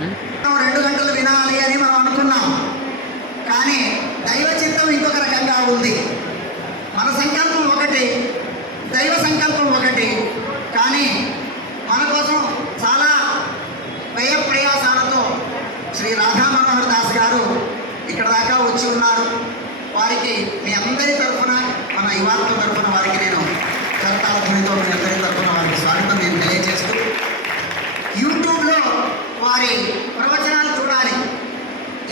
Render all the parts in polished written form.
2 గంటలు వినాలి అని మనం అనుకున్నాం. కానీ దైవ చిత్తం ఇంకొక రకంగా ఉంది. మన సంకల్పం ఒకటి, దైవ సంకల్పం ఒకటి. కానీ మన కోసం చాలా వ్యయ ప్రయాసాలతో శ్రీ రాధా మనోహర్ దాస్ గారు ఇక్కడ దాకా వచ్చి ఉన్నారు. వారికి మీ అందరి తరఫున, మన యువాత్మ తరఫున వారికి నేను కర్తాల ధ్వనితో మీ అందరి తరఫున వారికి స్వాగతం నేను తెలియజేస్తూ, యూట్యూబ్లో వారి ప్రవచనాలు చూడాలి.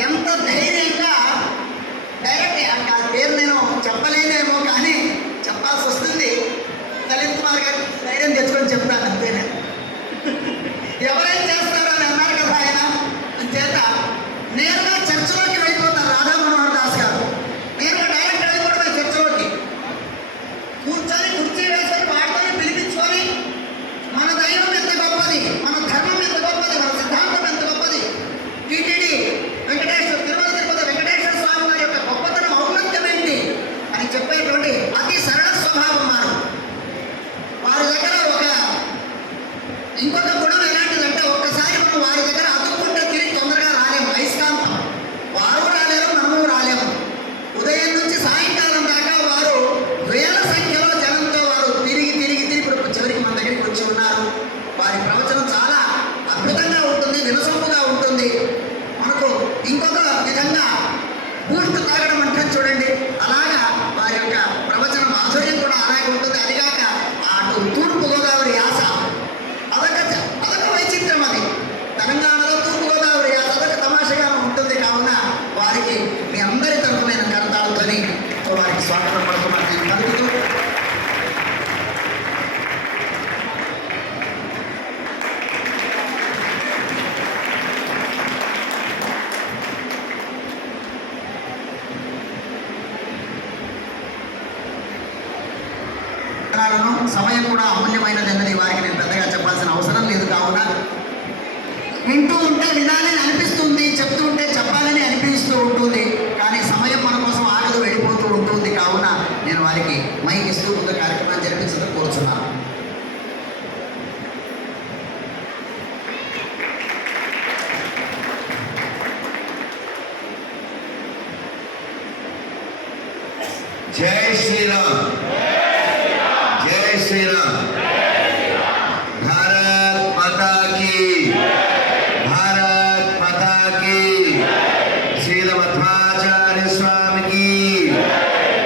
ఎంత ధైర్యంగా డైరెక్ట్ ఆ పేరు నేను చెప్పలేనేమో కానీ చెప్పాల్సి వస్తుంది. లలిత్ కుమార్ గారు ధైర్యం తెచ్చుకొని చెప్తాను అంతేనే. ఎవరైనా చేస్తారో అని అన్నారు కదా ఆయన. అంచేత నేరుగా చర్చలోకి వెళ్ళిపోతారు రాధా మనోహర్ దాస్ గారు. నేరుగా డైరెక్ట్ వెళ్ళిపోతారు చర్చలోకి. కూర్చొని కుర్చీ వేసుకొని వాటిని పిలిపించుకొని మన దైవం ఎంత గొప్పది, మన ధర్మం ఎంత గొప్పది, మన సిద్ధాంతం ఎంత గొప్పది, టీటీడీ వెంకటేశ్వర తిరుపతి వెంకటేశ్వర స్వామి వారి యొక్క గొప్పతనం ఔన్నత్యం ఏంటి అని చెప్పేటువంటి అతి సరళ స్వభావం వారి దగ్గర. ఇంకొక గుణం ఎలాంటిదంటే, ఒక్కసారి మనం వారి దగ్గర అతుక్కుంటే తిరిగి తొందరగా రాలేము. అయస్కాంతం. వారు రాలేరు, మనము రాలేము. ఉదయం నుంచి సాయంకాలం దాకా వారు వేల సంఖ్యలో జనంతో వారు తిరిగి ఇప్పుడు చివరికి మన దగ్గరికి వచ్చి ఉన్నారు. వారి ప్రవచనం చాలా అద్భుతంగా ఉంటుంది, వినసొంపుగా ఉంటుంది. మనకు ఇంకొక విధంగా బూస్ట్ తాగడం అంటే చూడండి, అలాగా వారి యొక్క ప్రవచన మాధుర్యం కూడా అలాగే ఉంటుంది. అదిగాక అటు తూర్పు గోదావరి యాస అదొక వైచిత్రం. అది తెలంగాణలో తూర్పు గోదావరి యాస అదొక తమాషగా ఉంటుంది. కావున వారికి మీ అందరి తరఫున కర్తాలతోని వారికి స్వాగతం పడుతున్నది కలుగుతూ, సమయం కూడా అమూల్యమైనది అన్నది వారికి నేను పెద్దగా చెప్పాల్సిన అవసరం లేదు. కావున వింటూ ఉంటే వినాలని అనిపిస్తుంది, చెప్తూ ఉంటే చెప్పాలని అనిపిస్తూ ఉంటుంది. కానీ సమయం మన కోసం ఆగదు, వెళ్ళిపోతూ ఉంటుంది. కావున నేను వారికి మైక్ ఇస్తూ ముందు కార్యక్రమాన్ని జరిపించడం కోరుచున్నాను. జై శ్రీరామ్, జై శ్రీరామ్. భారత్ మాతా కీ, భారత్ మాతా కీ. శ్రీల మధ్వాచార్య స్వామికి,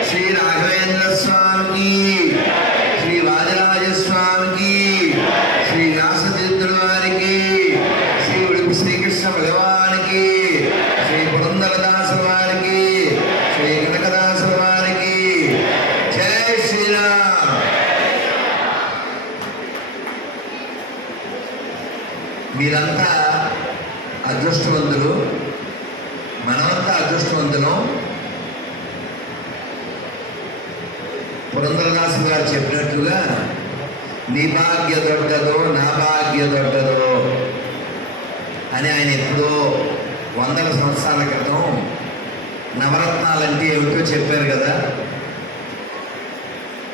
శ్రీ రాఘవేంద్ర స్వామికి, శ్రీ వాదిరాజ స్వామికి, శ్రీ వ్యాసతీర్థుల వారికి, శ్రీ ఉడుపు శ్రీకృష్ణ భగవానికి, శ్రీ పురందరదాసుల వారికి, శ్రీ కనకదాసుల వారికి. జై శ్రీరామ్. మీరంతా అదృష్టవంతులు, మనమంతా అదృష్టవంతులం. పురందరదాసు గారు చెప్పినట్టుగా నీ భాగ్య దొడ్డదో నా భాగ్య దొడ్డదో అని ఆయన ఎప్పుడో 100 సంవత్సరాల క్రితం నవరత్నాలంటే ఏమిటో చెప్పారు కదా.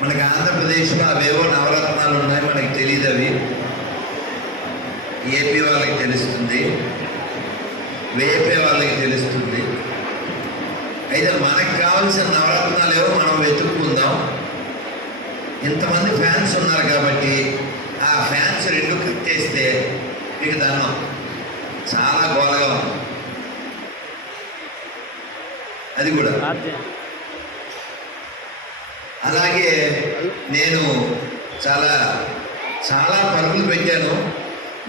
మనకి ఆంధ్రప్రదేశ్లో అవేవో నవరత్నాలు ఉన్నాయి, మనకి తెలియదు. అవి ఏపీ వాళ్ళకి తెలుస్తుంది, వేపే వాళ్ళకి తెలుస్తుంది. అయితే మనకు కావాల్సిన నవరత్నాలు ఏవో మనం వెతుక్కుందాం. ఇంతమంది ఫ్యాన్స్ ఉన్నారు కాబట్టి ఆ ఫ్యాన్స్ 2 కట్టేస్తే మీకు దండం. చాలా గోలగా ఉంది అది కూడా. అలాగే నేను చాలా చాలా పరుగులు పెట్టాను.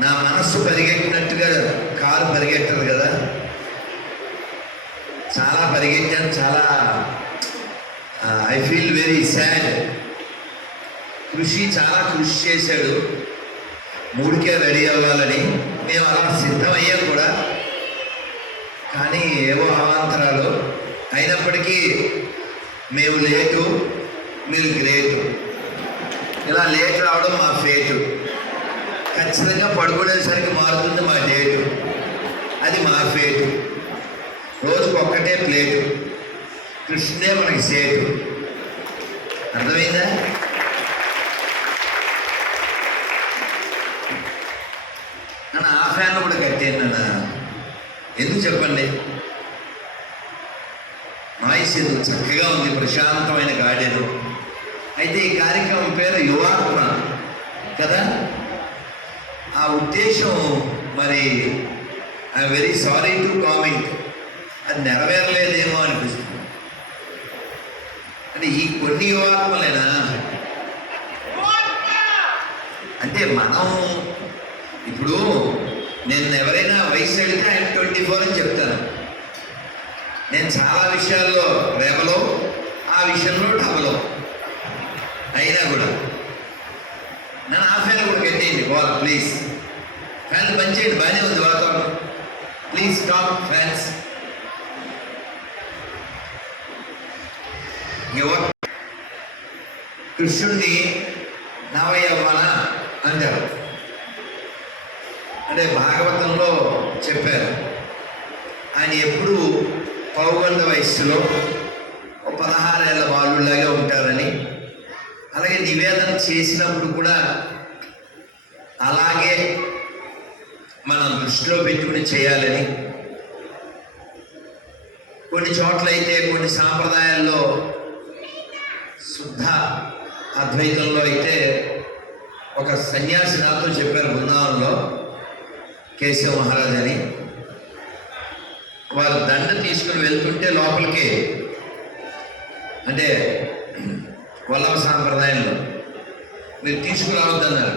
నా మనస్సు పరిగెట్టినట్టుగా కారు పరిగెట్టదు కదా. చాలా పరిగెట్టాను, చాలా ఐ ఫీల్ వెరీ సాడ్. చాలా కృషి చేశాడు 3కే రెడీ అవ్వాలని. మేము అలా సిద్ధమయ్యాం కూడా. కానీ ఏవో అవాంతరాలు అయినప్పటికీ మేము లేటు, మీరు గ్రేటు. ఇలా లేట్ రావడం మా ఫేటు. ఖచ్చితంగా పడుకునేసరికి మారుతుంది మా డేటు. అది మా ఫేటు. రోజుకు ఒక్కటే ప్లేటు, కృష్ణుడే మనకి సేటు. అర్థమైందా? కానీ ఆ ఫ్యాన్ కూడా కట్టాను నాన్న. ఎందుకు చెప్పండి? నాయిస్ ఎందుకు? చక్కగా ఉంది, ప్రశాంతమైన గార్డెన్. అయితే ఈ కార్యక్రమం పేరు యువాత్మ కదా. ఆ ఉద్దేశం మరి I'm very sorry to comment, అది నెరవేరలేదేమో అనిపిస్తుంది. అంటే ఈ కొన్ని యువాత్మలేనా అంటే మనం ఇప్పుడు నేను ఎవరైనా వయసు అడిగితే ఆయన 24 అని చెప్తాను. నేను చాలా విషయాల్లో రేపలో, ఆ విషయంలో డబలో అయినా కూడా నన్ను ఆ ఫ్యాన్ కూడా కట్టేయండి బాల్ ప్లీజ్. ఫ్యాన్ పనిచేయండి, బాగానే ఉంది వాతావరణం. Please stop fans. కృష్ణుడిని నవయవ్వన అంటారు. అంటే భాగవతంలో చెప్పారు ఆయన ఎప్పుడు పౌగండ వయస్సులో 16 ఏళ్ళ బాలులాగా ఉంటారని. అలాగే నివేదన చేసినప్పుడు కూడా అలాగే మనం దృష్టిలో పెట్టుకుని చేయాలని. కొన్ని చోట్లయితే కొన్ని సాంప్రదాయాల్లో శుద్ధ అద్వైతంలో అయితే ఒక సన్యాసి నాతో చెప్పారు బృందావనంలో, కేశవ మహారాజ్ అని. వారు దండ తీసుకుని వెళ్తుంటే లోపలికి, అంటే వల్లభ సాంప్రదాయంలో మీరు తీసుకురావద్దన్నారు.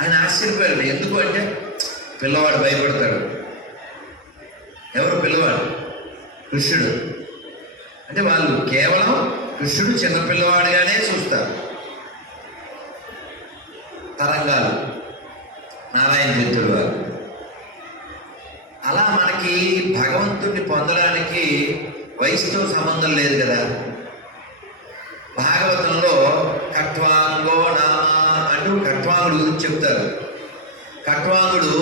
ఆయన ఆశ్చర్యపోయారు. ఎందుకు అంటే పిల్లవాడు భయపడతాడు. ఎవరు పిల్లవాడు? కృష్ణుడు. అంటే వాళ్ళు కేవలం కృష్ణుడు చిన్నపిల్లవాడిగానే చూస్తారు. తరంగాలు నారాయణ తీర్థులు వారు. అలా మనకి భగవంతుడిని పొందడానికి వయసుతో సంబంధం లేదు కదా. భాగవతంలో కట్వాంగో నామ అంటూ కట్వాంగుడు గురించి చెప్తారు. కట్వాంగుడు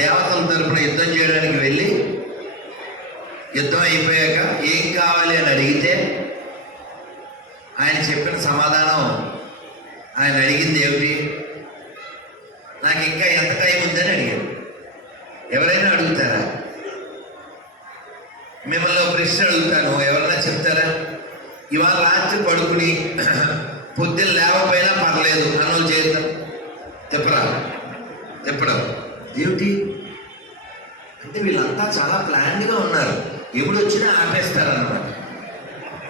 దేవతల తరపున యుద్ధం చేయడానికి వెళ్ళి యుద్ధం అయిపోయాక ఏం కావాలి అని అడిగితే ఆయన చెప్పిన సమాధానం, ఆయన అడిగింది ఏమిటి? నాకు ఇంకా ఎంత టైం ఉందని అడిగాడు. ఎవరైనా అడుగుతారా? మిమ్మల్ని ఒక ప్రశ్న అడుగుతాను, ఎవరైనా చెప్తారా? ఇవాళ రాత్రి పడుకుని పొద్దున్న లేవపోయినా పర్లేదు అన్నోళ్ళు చేద్దాం చెప్పరా? చెప్పడం ఏమిటి అంటే వీళ్ళంతా చాలా ప్లాన్డ్గా ఉన్నారు. ఎప్పుడు వచ్చినా ఆపేస్తారన్నమాట.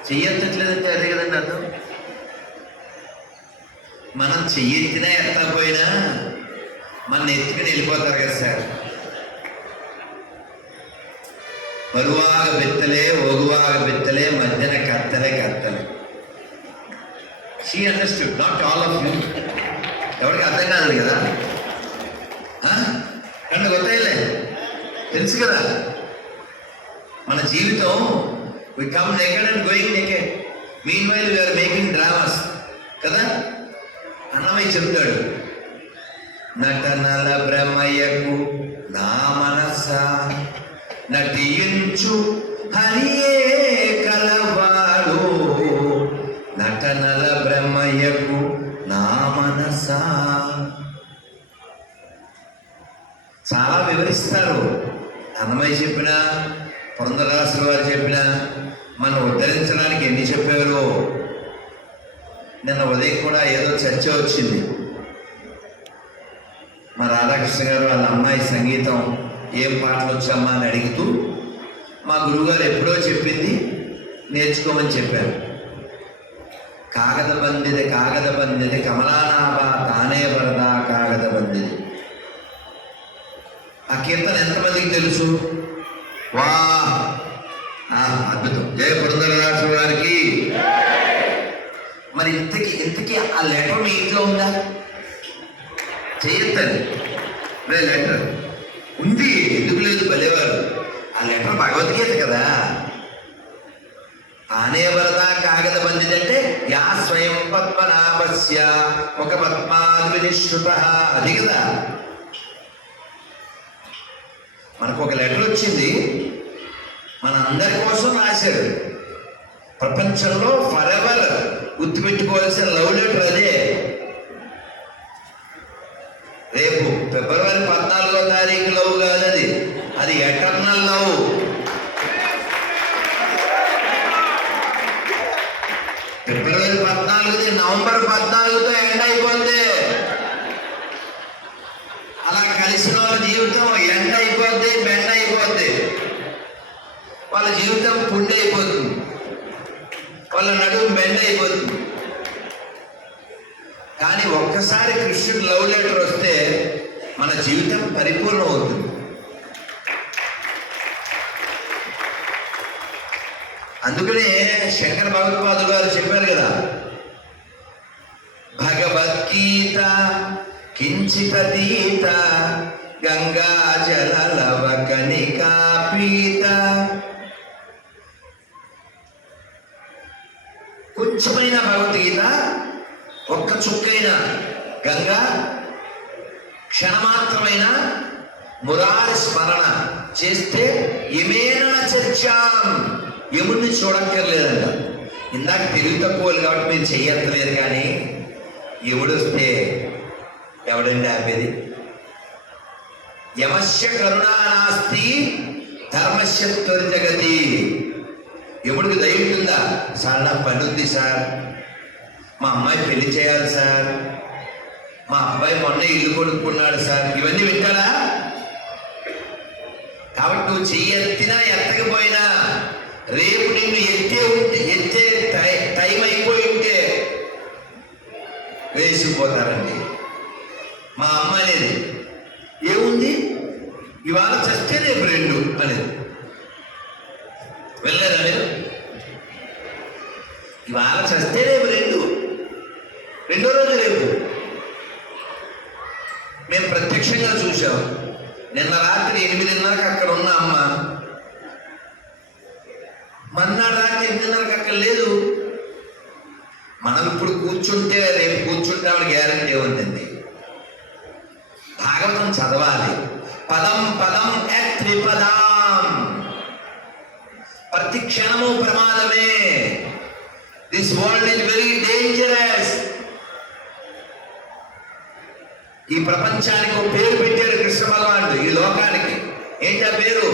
చెయ్యెత్తట్లేదంటే అదే కదండి అర్థం. మనం చెయ్యెత్తినా ఎత్తకపోయినా మన ఎత్తుకుని వెళ్ళిపోతారు కదా సార్. బరువాగ బెత్తలే ఒగువాగ బెత్తలే మధ్యన కత్తలే కత్తలే. She understood, not all of you. ఎవరికి అర్థం కాదు కదా. కన్నా కొత్తలే తెలుసు కదా. మన జీవితం we come naked and going naked. Meanwhile we are making dramas కదా. అన్నమయ్య చెప్తాడు, నటనల బ్రహ్మయ్యకు నా మనస నటించు హరియే కలవాడు. నటనల బ్రహ్మయ్యకు నా మనస. చాలా వివరిస్తారు. అన్నమయ్య చెప్పిన, పురంధరదాసుల వారు చెప్పిన, మనం ఉద్ధరించడానికి ఎన్ని చెప్పారో. నిన్న ఉదయం కూడా ఏదో చర్చ వచ్చింది. మా రాధాకృష్ణ గారు వాళ్ళ అమ్మాయి సంగీతం ఏం పాటలు వచ్చామా అని అడుగుతూ, మా గురువుగారు ఎప్పుడో చెప్పింది నేర్చుకోమని చెప్పారు. కాగద బందిది కమలానాభా తానే వరదా కాగద బందిది. ఆ కీర్తన ఎంతమందికి తెలుసు? వా అద్భుతం. జయ పురంధరదాసు వారికి. మరి ఇంతకీ ఆ లెటర్ మీ ఇంట్లో ఉందా? చేయొద్దని లెటర్ ఉంది, ఎందుకు లేదు? భలేవారు. ఆ లెటర్ భగవద్గీత కదా. తానే వరదా కాగద బందిది అంటే యా స్వయం పద్మనాభస్య ఒక పద్మాద్వినిశ్రుత, అది కదా. మనకు ఒక లెటర్ వచ్చింది, మన అందరి కోసం రాశారు. ప్రపంచంలో ఫర్ ఎవర్ గుర్తుపెట్టుకోవాల్సిన లవ్ లెటర్ అదే. ఫిబ్రవరి 14వ తారీఖు లవ్ కాదు, అది ఎటర్నల్ లవ్. ఫిబ్రవరి 14ది నవంబర్ 14తో ఎండ్ అయిపోద్ది. అలా కలిసిన వాళ్ళ జీవితం ఎండ్ అయిపోద్ది, బెండ్ అయిపోద్ది. వాళ్ళ జీవితం పుండి అయిపోతుంది, వాళ్ళ నడుము బెండ్ అయిపోతుంది. కానీ ఒక్కసారి కృష్ణుడు లవ్ లెటర్ వస్తే మన జీవితం పరిపూర్ణం అవుతుంది. అందుకనే శంకర భగవత్పాదులు గారు చెప్పారు కదా, భగవద్గీత కించితీత గంగా జల లవ కణికా పీత. కొంచెమైన భగవద్గీత, ఒక్క చుక్కైన గంగా, క్షణమాత్రమైన మురారి స్మరణ చేస్తే యమేన చర్చాం, యముడిని చూడక్కర్లేదంట. ఇందాక తెలివి తక్కువలు కాబట్టి మీరు చెయ్యట్లేదు, కానీ యముడు వస్తే ఎవడండి ఆపేది? యమస్య కరుణా నాస్తి ధర్మస్య త్వరితగతి. యముడికి దయ ఉంటుందా? సార్ నా పని ఉంది సార్, మా అమ్మాయి పెళ్లి చేయాలి సార్, మా అబ్బాయి మొన్న ఇల్లు కొనుక్కున్నాడు సార్, ఇవన్నీ వింటాడా? కాబట్టి నువ్వు చెయ్యెత్తినా ఎత్తకపోయినా రేపు నిన్ను ఎత్తే టైం అయిపోయి ఉంటే వేసిపోతారండి. మా అమ్మ అనేది ఏముంది, ఇవాళ చస్తే రేపు 2 అనేది. వెళ్ళలేదా మీరు? ఇవాళ చస్తే రేపు 2, రెండో రోజు రేపు. మేము ప్రత్యక్షంగా చూసాం. నిన్న రాత్రి 8:30కి అక్కడ ఉన్న అమ్మ మన్నాడు రాత్రి 8:30కి అక్కడ లేదు. మనం ఇప్పుడు కూర్చుంటే రేపు కూర్చుంటామని గ్యారంటీ ఏముందండి? భాగవతం చదవాలి. పదం పదం త్రిపదాం, ప్రతి క్షణము ప్రమాదమే. This world is very dangerous. ఈ ప్రపంచానికి ఒక పేరు పెట్టాడు కృష్ణ భగవానుడు, ఈ లోకానికి. ఏంటి ఆ పేరు?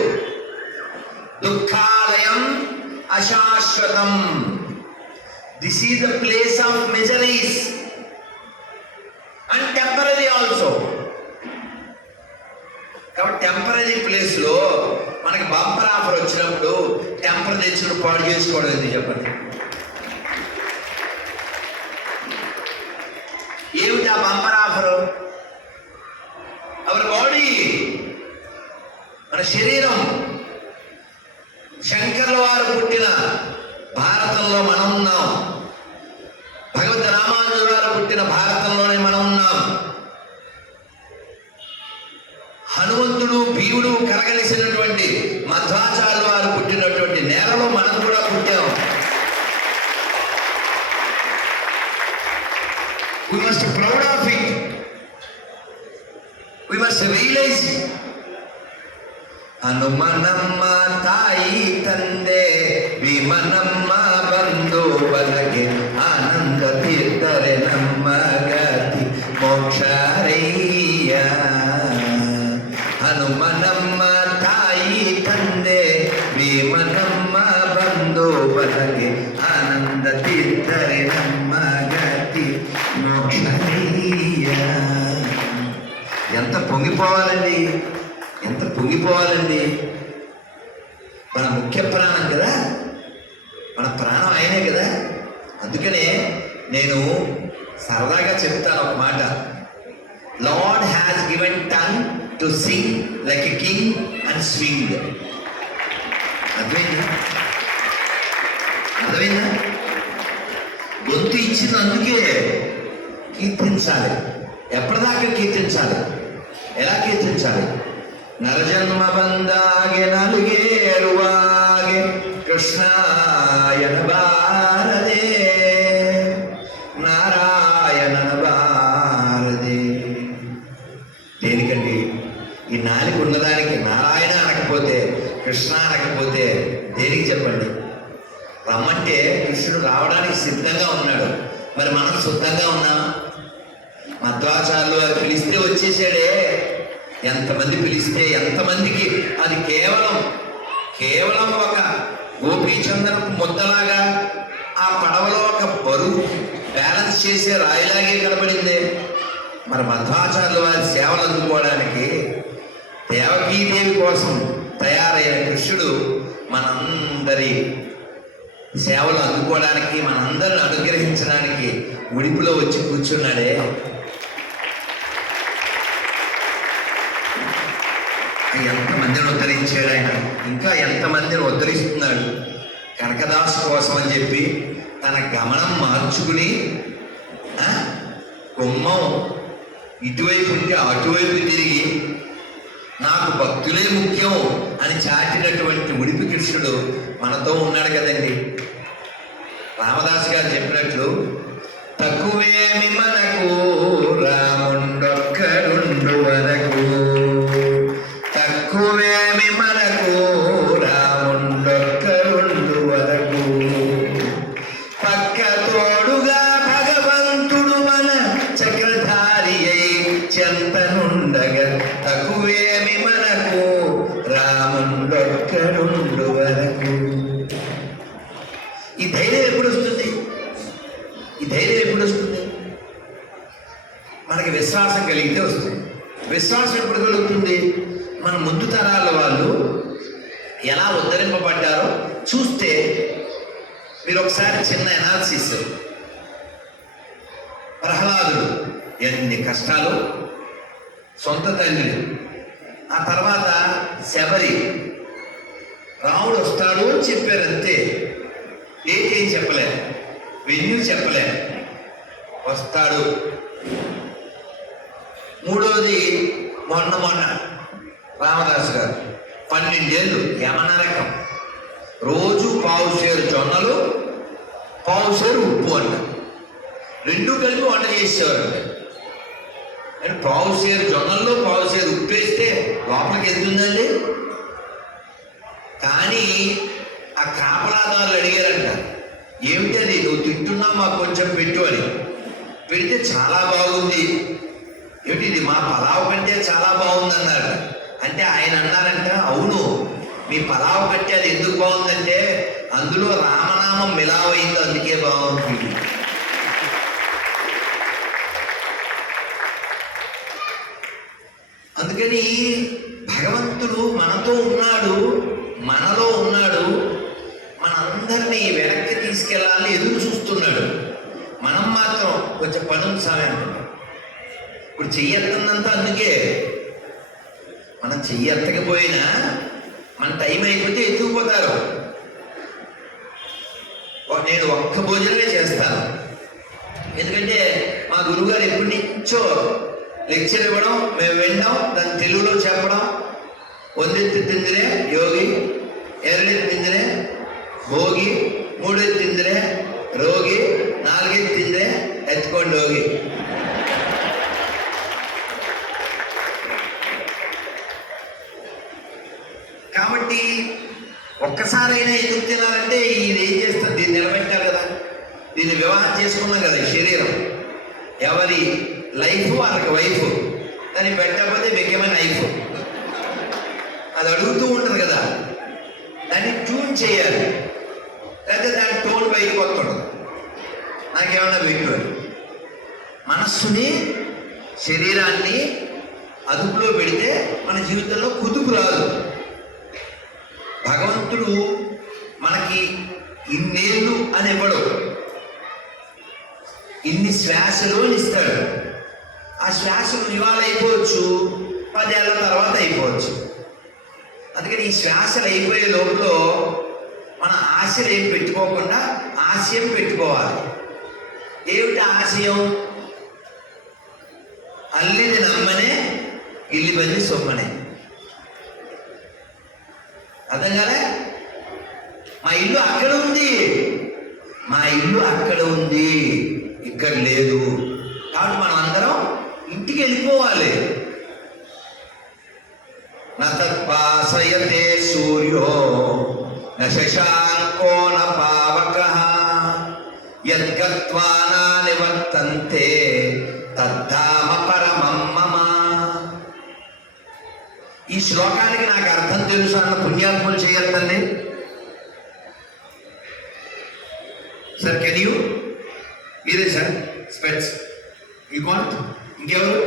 దుఃఖాలయం అశాశ్వతం. This is the place of miseries and temporary also. కాబట్టి టెంపరరీ ప్లేస్ లో మనకి బంపర్ ఆఫర్ వచ్చినప్పుడు టెంపర్ తెచ్చిన పాడు చేసుకోవడం ఎందుకు చెప్పండి? ఏమిటి ఆ బంపర్ ఆఫరు? అవర్ బాడీ, మన శరీరం. శంకర్ల వారు పుట్టిన భారతంలో మనం ఉన్నాం. భగవద్ రామానుజుల వారు పుట్టిన భారతంలోనే మనం ఉన్నాం. హనుమంతుడు భీముడు కలగలిసినటువంటి మధ్వాచార్యుల వారు పుట్టినటువంటి నేలలో మనం కూడా పుట్టాం. We must be proud of it. We must realize it. ಹನುಮನಮ್ಮ ತಾಯಿ ತಂದೆ ವಿಮನಮ್ಮ ಬಂದು ಬಲಗೆ ಆನಂದ ತೀರ್ಥರೆ ನಮ್ಮ ಗತಿ ಮೋಕ್ಷರಯ್ಯ. ಹನುಮನಮ್ಮ ತಾಯಿ ತಂದೆ ವಿಮನಮ್ಮ ಬಂದು ಬಲಗೆ ಆನಂದ ತೀರ್ಥರೆ ನಮ್ಮ ಗತಿ మోక్షరయ్య. ఎంత పొంగిపోవాలండి, ఎంత పొంగిపోవాలండి. మన ముఖ్య ప్రాణం కదా, మన ప్రాణం ఆయనే కదా. అందుకనే నేను సరదాగా చెప్తాను ఒక మాట. Lord has given tongue to sing like a king and swing. అర్థమైందా? అర్థమైందా? గొంతు ఇచ్చింది అందుకే కీర్తించాలి. ఎప్పటిదాకా కీర్తించాలి? ఎలా కీర్తించాలి? నరజన్మ బందాగే నలుగే అరువాగే కృష్ణాయన భారదే నారాయణ భారదే. దేనికండి? ఈ నాలుగు ఉన్నదానికి నారాయణ అనకపోతే, కృష్ణ అనకపోతే దేనికి చెప్పండి? రమ్మంటే కృష్ణుడు రావడానికి సిద్ధంగా ఉన్నాడు. మరి మనం శుద్ధంగా ఉన్నాం? మధ్వాచార్యులు పిలిస్తే వచ్చేసాడే. ఎంతమంది పిలిస్తే ఎంతమందికి అది కేవలం ఒక గోపీచంద్రపు ముద్దలాగా ఆ పడవలో ఒక బరువు బ్యాలెన్స్ చేసే రాయిలాగే కనబడిందే. మరి మధ్వాచార్యుల వారి సేవలు అందుకోవడానికి దేవకీదేవి కోసం తయారైన కృష్ణుడు మనందరి సేవలు అందుకోవడానికి, మనందరిని అనుగ్రహించడానికి ఉడిపిలో వచ్చి కూర్చున్నాడే. ఎంతమందిని ఉద్ధరించాడు ఆయన, ఇంకా ఎంతమందిని ఉద్ధరిస్తున్నాడు. కనకదాసు కోసం అని చెప్పి తన గమనం మార్చుకుని గుమ్మం ఇటువైపు ఉంటే అటువైపు తిరిగి నాకు భక్తులే ముఖ్యం అని చాటినటువంటి ఉడిపి కృష్ణుడు మనతో ఉన్నాడు కదండి. రామదాసు గారు చెప్పినట్లు తక్కువేమి మనకు రాముండొక్కడుండు వరకు, తక్కువేమి మనకు రాముండొక్కడుండు వరకు, పక్క తోడుగా భగవంతుడు మన చక్రధారి అయి చెంతనుండగా, తక్కువేమి మనకు రాముండొక్కడుండు వరకు. ఈ ధైర్యం ఎప్పుడు వస్తుంది? ఈ ధైర్యం ఎప్పుడు వస్తుంది? మనకి విశ్వాసం కలిగితే వస్తుంది. విశ్వాసం ఎప్పుడు కలుగుతుంది? మన ముందు తరాల వాళ్ళు ఎలా ఉద్ధరింపబడ్డారో చూస్తే మీరు ఒకసారి చిన్న ఎనాలిసిస్. ప్రహ్లాదుడు ఎన్ని కష్టాలు, సొంత తండ్రి, ఆ తర్వాత శబరి, రాముడు వస్తాడు అని చెప్పారు అంతే, ఏం చెప్పలే, వెన్యూ చెప్పలే, వస్తాడు. మూడవది మొన్న రామదాసు గారు 12 ఏళ్ళు యమనరకం, రోజు పావుసేరు జొన్నలు పావుసేరు ఉప్పు అంట, రెండు కలిపి వంట చేసేవారు. అంటే పావుసేరు జొన్నల్లో పావుసేరు ఉప్పు వేస్తే లోపలికి వెళ్తుందండి. కానీ ఆ కాపలాదారులు అడిగారంట, ఏమిటది నువ్వు తింటున్నా మాకు కొంచెం పెట్టు అని. పెడితే చాలా బాగుంది, ఏమిటి ఇది మా పలావ్ కంటే చాలా బాగుంది అన్నారు. అంటే ఆయన అన్నారంట, అవును మీ పలావ్ కంటే అది ఎందుకు బాగుందంటే అందులో రామనామం మిలావైంది, అందుకే బాగుంది. అందుకని భగవంతుడు మనతో ఉన్నాడు, మనలో ఉన్నాడు, మనందరినీ వెనక్కి తీసుకెళ్ళాలని ఎదురు చూస్తున్నాడు. మనం మాత్రం కొంచెం పనులు సమయం. ఇప్పుడు చెయ్యెత్తందంతా అందుకే. మనం చెయ్యెత్తకపోయినా మన టైం అయిపోతే ఎత్తుకుపోతారు. నేను ఒక్క భోజనమే చేస్తాను, ఎందుకంటే మా గురువుగారు ఎప్పటి నుంచో లెక్చర్ ఇవ్వడం, మేము వినడం, దాన్ని తెలుగులో చెప్పడం. ಒಂದೆತ್ತು ತಿಂದರೆ ಯೋಗಿ, ಎರಡೆತ್ತು ತಿಂದರೆ ಭೋಗಿ, ಮೂಡೆತ್ತು ತಿಂದರೆ ರೋಗಿ, ನಾಲ್ಗೆತ್ತು ತಿಂದರೆ ಎತ್ಕೊಂಡು ಹೋಗಿ. కాబట్టి ఒక్కసారైనా ఎందుకు తినాలంటే ఇది ఏం చేస్తుంది, దీన్ని నిలబెట్టాలి కదా, దీన్ని వివాహం చేసుకున్నాం కదా. ఈ శరీరం ఎవరి లైఫ్ వాళ్ళకి వైఫ్, దాన్ని పెట్టకపోతే వెయ్యమని లైఫ్ అది అడుగుతూ ఉంటుంది కదా. దాన్ని ట్యూన్ చేయాలి, లేకపోతే దాని టోన్ బయటకు వస్తుండదు. నాకేమన్నా పెట్టు మనస్సుని శరీరాన్ని అదుపులో పెడితే మన జీవితంలో కుదుపు రాదు. భగవంతుడు మనకి ఇన్నేళ్ళు అని ఇవ్వడు, ఇన్ని శ్వాసలు ఇస్తాడు. ఆ శ్వాసలు ఇవాళ అయిపోవచ్చు, 10 ఏళ్ళ తర్వాత అయిపోవచ్చు. అందుకని ఈ శ్వాసలు అయిపోయే లోపల మన ఆశలు ఏం పెట్టుకోకుండా ఆశయం పెట్టుకోవాలి. ఏమిటి ఆశయం? అల్లిది నమ్మనే ఇల్లి బంది సొమ్మనే. అర్థం కాలే? మా ఇల్లు అక్కడ ఉంది, మా ఇల్లు అక్కడ ఉంది, ఇక్కడ లేదు. కాబట్టి మనం అందరం ఇంటికి వెళ్ళిపోవాలి. నతద్భాసయతే సూర్యో న శశాంకో న పావకః యద్గత్వా న నివర్తంతే తద్ధామ పరమం మమ. ఈ శ్లోకానికి నాకు అర్థం తెలుసు అన్న పుణ్యాత్ములు చేయొద్దండి. Sir can you? మీరే సార్ స్పెట్స్ యూ వాంట్? ఇంకెవరు?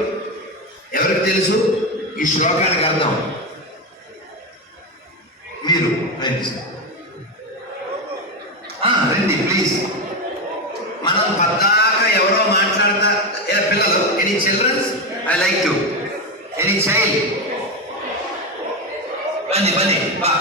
ఎవరికి తెలుసు ఈ శ్లోకానికి అర్థం? మీరు రండి సార్, రండి ప్లీజ్. మనం పద్దాక ఎవరో మాట్లాడతా పిల్లలు. Any childrens? I like to any child. బన్నీ బన్నీ బా.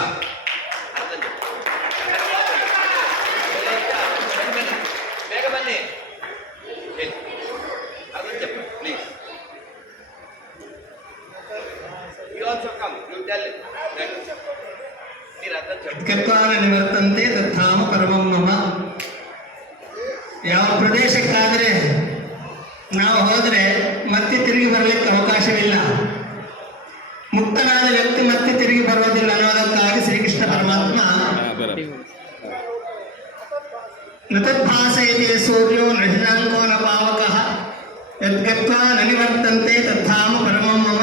ಯತ್ಕತ್ವಾನ ನಿವರ್ತಂತೆ ತಥಾಮ ಪರಮಂ ಮಮ. ಯಾವ ಪ್ರದೇಶಕ್ಕಾದರೆ ನಾವು ಹೋದರೆ ಮತ್ತೆ ತಿರುಗಿ ಬರಲಿಕ್ಕೆ ಅವಕಾಶವಿಲ್ಲ. ಮುಕ್ತನಾದ ವ್ಯಕ್ತಿ ಮತ್ತೆ ತಿರುಗಿ ಬರುವುದಿಲ್ಲ ಅನ್ನೋದಕ್ಕಾಗಿ ಶ್ರೀಕೃಷ್ಣ ಪರಮಾತ್ಮ ನತದ್ಭಾಸಯತಿ ಸೂರ್ಯೋ ನಹಿನಾಂಕೋ ನ ಪಾವಕಃ ಯದ್ಗತ್ವಾ ನ ನಿವರ್ತಂತೆ ತಥಾಮ ಪರಮಂ ಮಮ.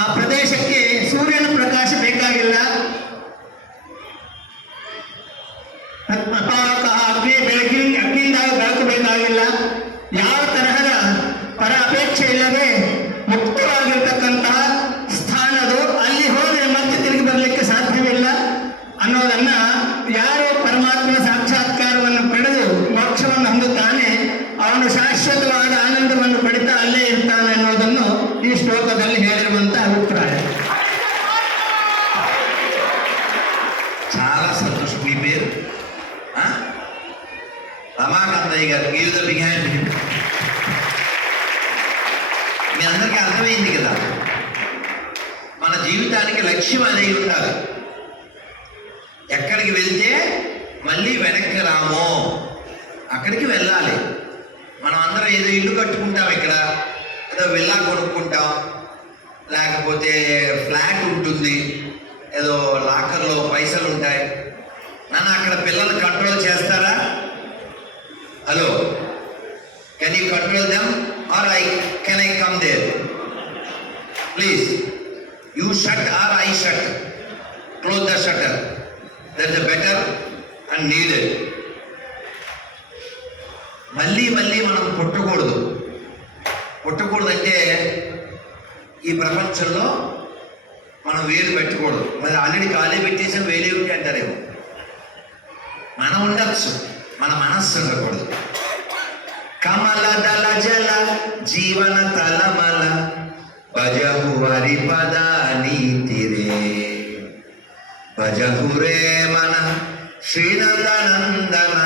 ಆ ಪ್ರದೇಶಕ್ಕೆ ಸೂರ್ಯನ ಪ್ರಕಾಶ ಬೇಕಾಗಿಲ್ಲ, ಅಗ್ನಿಯಿಂದ ಬೆಳಕು ಬೇಕಾಗಿಲ್ಲ. ಯಾವ ತರಹದ ಪರ ಅಪೇಕ್ಷೆ ಇಲ್ಲದೆ ಮುಕ್ತವಾಗಿರ್ತಕ್ಕಂತಹ ಸ್ಥಾನದು. ಅಲ್ಲಿ ಹೋದರೆ ಮತ್ತೆ ತಿರುಗಿ ಬರಲಿಕ್ಕೆ ಸಾಧ್ಯವಿಲ್ಲ ಅನ್ನೋದನ್ನ ಯಾರು ಪರಮಾತ್ಮನ ಸಾಕ್ಷಾತ್ಕಾರವನ್ನು ಪಡೆದು ಮೋಕ್ಷವನ್ನು ಹೊಂದುತ್ತಾನೆ ಅವನು ಶಾಶ್ವತವಾದ ಆನಂದವನ್ನು ಪಡಿತಾ ಅಲ್ಲೇ ಇರ್ತಾನೆ ಅನ್ನೋದನ್ನು ಈ ಶ್ಲೋಕದಲ್ಲಿ ಹೇಳಿರುವಂತಹ ಅಭಿಪ್ರಾಯ. చాలా సంతోషం. మీ పేరు? Ramakantayya garu. Give the big hand. మీ అందరికీ అర్థమైంది కదా, మన జీవితానికి లక్ష్యం అనేది ఉండాలి. ఎక్కడికి వెళ్తే మళ్ళీ వెనక్కి రామో అక్కడికి వెళ్ళాలి. మనం అందరం ఏదో ఇల్లు కట్టుకుంటాం, ఇక్కడ ఏదో విల్లా కొనుక్కుంటాం, లేకపోతే ఫ్లాట్ ఉంటుంది, ఏదో లాకర్లో పైసలు ఉంటాయి. నన్ను అక్కడ పిల్లలు కంట్రోల్ చేస్తారా? Hello, can you control them or can I come there? Please you shut or I shut. Close the shutter. That's better and needed. మళ్ళీ మళ్ళీ మనం పుట్టకూడదు. పుట్టకూడదంటే ఈ ప్రపంచంలో మనం వేలు పెట్టకూడదు. మరి ఆల్రెడీ ఖాళీ పెట్టేసాం, వేలు ఏమిటి అంటారేమో. మనం ఉండొచ్చు, మన మనస్సు ఉండకూడదు. కమల దళ జల జీవన తలమల భజహు హరి పద నీతిరే భజహు రే మన శ్రీనందనందన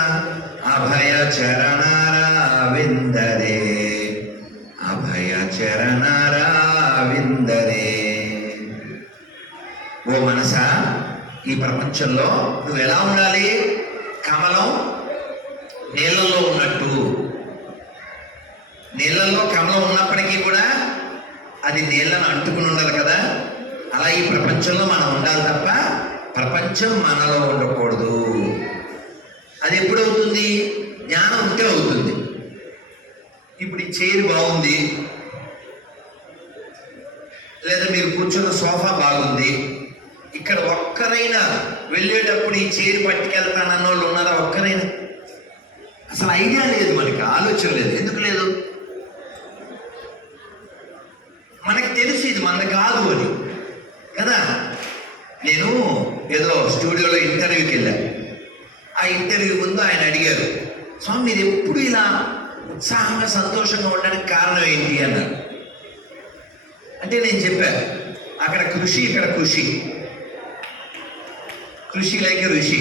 అభయ చరణారవిందరే అభయ చరణారవిందరే. ఓ మనసా, ఈ ప్రపంచంలో నువ్వు ఎలా ఉండాలి? కమలం నీళ్ళల్లో ఉన్నట్టు. నీళ్ళల్లో కమలం ఉన్నప్పటికీ కూడా అది నీళ్ళను అంటుకుని ఉండాలి కదా. అలా ఈ ప్రపంచంలో మనం ఉండాలి తప్ప ప్రపంచం మనలో ఉండకూడదు. అది ఎప్పుడు అవుతుంది? జ్ఞానం ఉంటే అవుతుంది. ఇప్పుడు ఈ చైర్ బాగుంది, లేదా మీరు కూర్చున్న సోఫా బాగుంది. ఇక్కడ ఒక్కరైనా వెళ్ళేటప్పుడు ఈ చైర్ పట్టుకెళ్తానన్న వాళ్ళు ఉన్నారా? ఒక్కరైనా? అసలు ఐడియా లేదు, మనకి ఆలోచన లేదు. ఎందుకు లేదు? మనకి తెలుసు ఇది మనది కాదు అని కదా. నేను ఏదో స్టూడియోలో ఇంటర్వ్యూకి వెళ్ళాను. ఆ ఇంటర్వ్యూ ముందు ఆయన అడిగారు, స్వామి మీరు ఎప్పుడు ఇలా ఉత్సాహంగా సంతోషంగా ఉండడానికి కారణం ఏంటి అన్నారు. అంటే నేను చెప్పాను, అక్కడ కృషి, ఇక్కడ కృషి. కృషి లేక ఋషి.